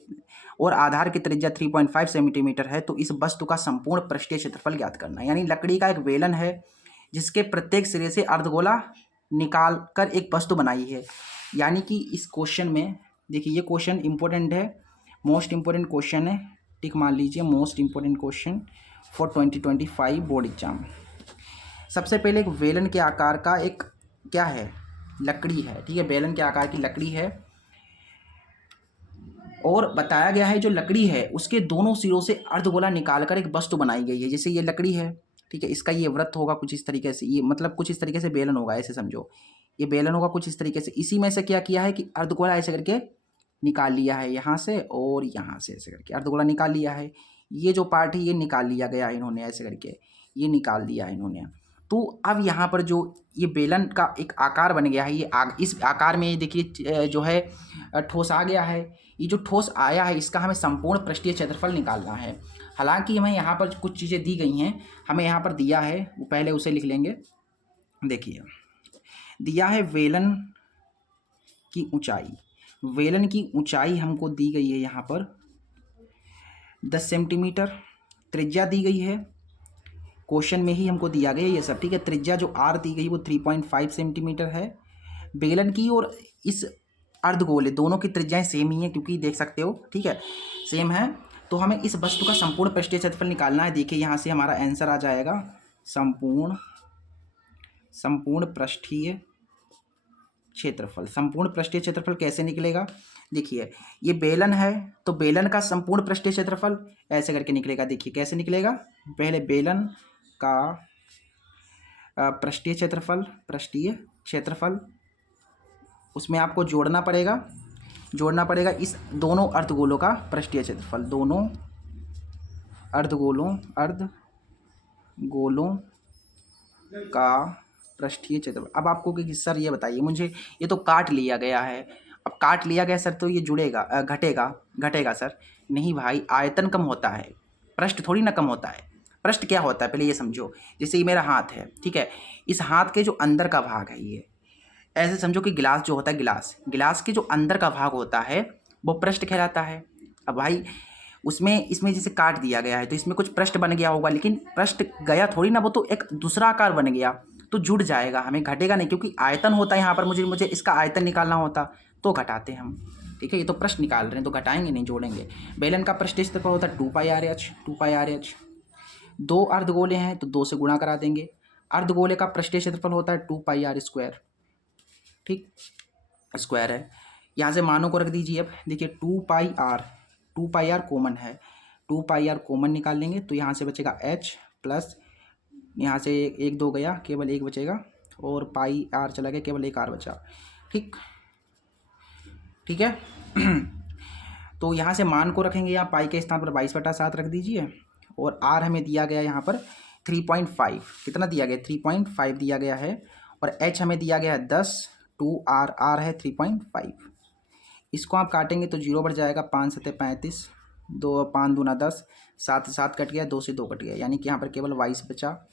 त्रिज्या 3.5 सेंटीमीटर है, तो इस वस्तु का संपूर्ण पृष्ठीय क्षेत्रफल ज्ञात करना है। यानी लकड़ी का एक वेलन है जिसके प्रत्येक सिरे से अर्धगोला निकाल कर एक वस्तु बनाई है। यानी कि इस क्वेश्चन में देखिए, ये क्वेश्चन इंपॉर्टेंट है, मोस्ट इंपॉर्टेंट क्वेश्चन है, टिक मान लीजिए, most important question for 2025 board exam. सबसे पहले एक वेलन के आकार का एक क्या है, लकड़ी है। ठीक है, वेलन के आकार की लकड़ी है और बताया गया है जो लकड़ी है उसके दोनों सिरों से अर्धगोला निकालकर एक वस्तु बनाई गई है। जैसे ये लकड़ी है, ठीक है, इसका ये वृत्त होगा कुछ इस तरीके से, ये मतलब कुछ इस तरीके से बेलन होगा, ऐसे समझो, ये बेलन होगा कुछ इस तरीके से। इसी में से क्या किया है कि अर्धगोला ऐसे करके निकाल लिया है, यहाँ से और यहाँ से ऐसे करके अर्धगोला निकाल लिया है। ये जो पार्ट है ये निकाल लिया गया है इन्होंने, ऐसे करके ये निकाल दिया है इन्होंने। तो अब यहाँ पर जो ये बेलन का एक आकार बन गया है, ये इस आकार में देखिए जो है ठोस आ गया है। ये जो ठोस आया है इसका हमें संपूर्ण पृष्ठीय क्षेत्रफल निकालना है। हालांकि हमें यहाँ पर कुछ चीज़ें दी गई हैं, हमें यहाँ पर दिया है, वो पहले उसे लिख लेंगे। देखिए दिया है वेलन की ऊंचाई, वेलन की ऊंचाई हमको दी गई है यहाँ पर 10 सेंटीमीटर, त्रिज्या दी गई है, क्वेश्चन में ही हमको दिया गया ये सब। ठीक है, त्रिज्या जो आर दी गई वो 3.5 सेंटीमीटर है बेलन की, और इस अर्धगोले दोनों की त्रिज्याएं सेम ही है क्योंकि देख सकते हो, ठीक है, सेम है। तो हमें इस वस्तु का संपूर्ण पृष्ठीय क्षेत्रफल निकालना है। देखिए यहाँ से हमारा आंसर आ जाएगा संपूर्ण पृष्ठीय क्षेत्रफल। संपूर्ण पृष्ठीय क्षेत्रफल कैसे निकलेगा, देखिए ये बेलन है तो बेलन का संपूर्ण पृष्ठीय क्षेत्रफल ऐसे करके निकलेगा। देखिए कैसे निकलेगा, पहले बेलन का पृष्ठीय क्षेत्रफल उसमें आपको जोड़ना पड़ेगा इस दोनों अर्धगोलों का पृष्ठीय क्षेत्रफल, दोनों अर्धगोलों का पृष्ठीय क्षेत्रफल। अब आपको कि सर ये बताइए मुझे, ये तो काट लिया गया है, अब काट लिया गया सर तो ये जुड़ेगा घटेगा सर, नहीं भाई, आयतन कम होता है, पृष्ठ थोड़ी ना कम होता है। पृष्ठ क्या होता है पहले ये समझो। जैसे ये मेरा हाथ है, ठीक है, इस हाथ के जो अंदर का भाग है, ये ऐसे समझो कि गिलास जो होता है, गिलास के जो अंदर का भाग होता है वो पृष्ठ कहलाता है। अब भाई इसमें जैसे काट दिया गया है तो इसमें कुछ पृष्ठ बन गया होगा, लेकिन पृष्ठ गया थोड़ी ना, वो तो एक दूसरा आकार बन गया, तो जुड़ जाएगा, हमें घटेगा नहीं, क्योंकि आयतन होता है यहाँ पर, मुझे इसका आयतन निकालना होता तो घटाते हम। ठीक है, ये तो प्रश्न निकाल रहे हैं तो घटाएंगे नहीं, जोड़ेंगे। बेलन का पृष्ठीय क्षेत्रफल होता है 2πRh। दो अर्धगोले हैं तो 2 से गुणा करा देंगे। अर्धगोले का पृष्ठीय क्षेत्रफल होता है 2πr²। ठीक, स्क्वायर है, यहाँ से मानों को रख दीजिए। अब देखिए 2πr कॉमन है, 2πr कॉमन निकाल लेंगे तो यहाँ से बचेगा h प्लस, यहाँ से 1 2 गया, केवल 1 बचेगा, और πr चला गया, केवल 1 r बचा। ठीक है तो यहाँ से मान को रखेंगे, यहाँ पाई के स्थान पर 22/7 रख दीजिए, और r हमें दिया गया यहाँ पर 3.5, कितना दिया गया 3.5 दिया गया है, और h हमें दिया गया है 10, 2r है 3.5। इसको आप काटेंगे तो 0 बढ़ जाएगा, 5 7 35, 2 5 दूना 10, 7 7 कट गया, 2 से 2 कट गया, यानी कि यहाँ पर केवल 22 बचा,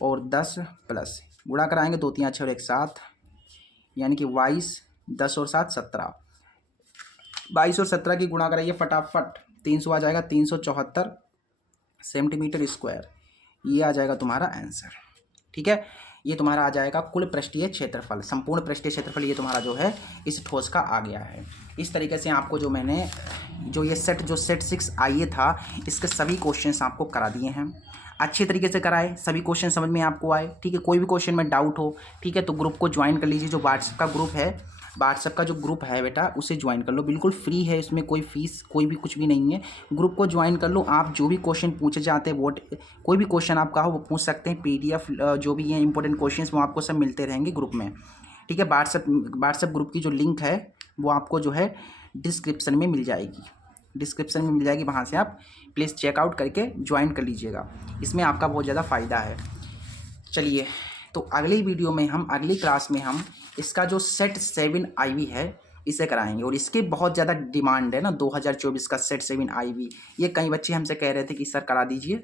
और 10 प्लस गुणा कराएंगे 2 3 6 और 1 7, यानी कि 22 10 और 7 17, 22 और 17 की गुणा कराइए फटाफट, 300 आ जाएगा, 374 सेंटीमीटर स्क्वायर, ये आ जाएगा तुम्हारा आंसर। ठीक है, ये तुम्हारा आ जाएगा कुल पृष्ठीय क्षेत्रफल, संपूर्ण पृष्ठीय क्षेत्रफल ये तुम्हारा जो है इस ठोस का आ गया है। इस तरीके से आपको जो मैंने ये सेट 6 आइए था, इसके सभी क्वेश्चंस आपको करा दिए हैं, अच्छे तरीके से कराए, सभी क्वेश्चन समझ में आपको आए। ठीक है, कोई भी क्वेश्चन में डाउट हो, ठीक है, तो ग्रुप को ज्वाइन कर लीजिए, जो व्हाट्सएप का ग्रुप है बेटा, उसे ज्वाइन कर लो, बिल्कुल फ्री है, इसमें कोई फीस कोई भी कुछ भी नहीं है। ग्रुप को ज्वाइन कर लो, आप जो भी क्वेश्चन पूछे जाते हैं कोई भी क्वेश्चन आपका हो वो पूछ सकते हैं, PDF जो भी हैं इंपॉर्टेंट क्वेश्चंस वो आपको सब मिलते रहेंगे ग्रुप में। ठीक है। व्हाट्सएप ग्रुप की जो लिंक है वो आपको जो है डिस्क्रिप्शन में मिल जाएगी, डिस्क्रिप्शन में मिल जाएगी, वहाँ से आप प्लीज़ चेकआउट करके ज्वाइन कर लीजिएगा, इसमें आपका बहुत ज़्यादा फ़ायदा है। चलिए, तो अगली वीडियो में हम, अगली क्लास में हम इसका जो सेट 7 IV है इसे कराएंगे, और इसके बहुत ज़्यादा डिमांड है ना 2024 का सेट 7 IV। ये कई बच्चे हमसे कह रहे थे कि सर करा दीजिए,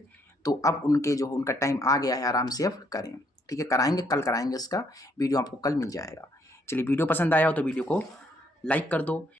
तो अब उनका टाइम आ गया है, आराम से अब करें। ठीक है, कराएंगे, कल कराएंगे, इसका वीडियो आपको कल मिल जाएगा। चलिए, वीडियो पसंद आया हो तो वीडियो को लाइक कर दो।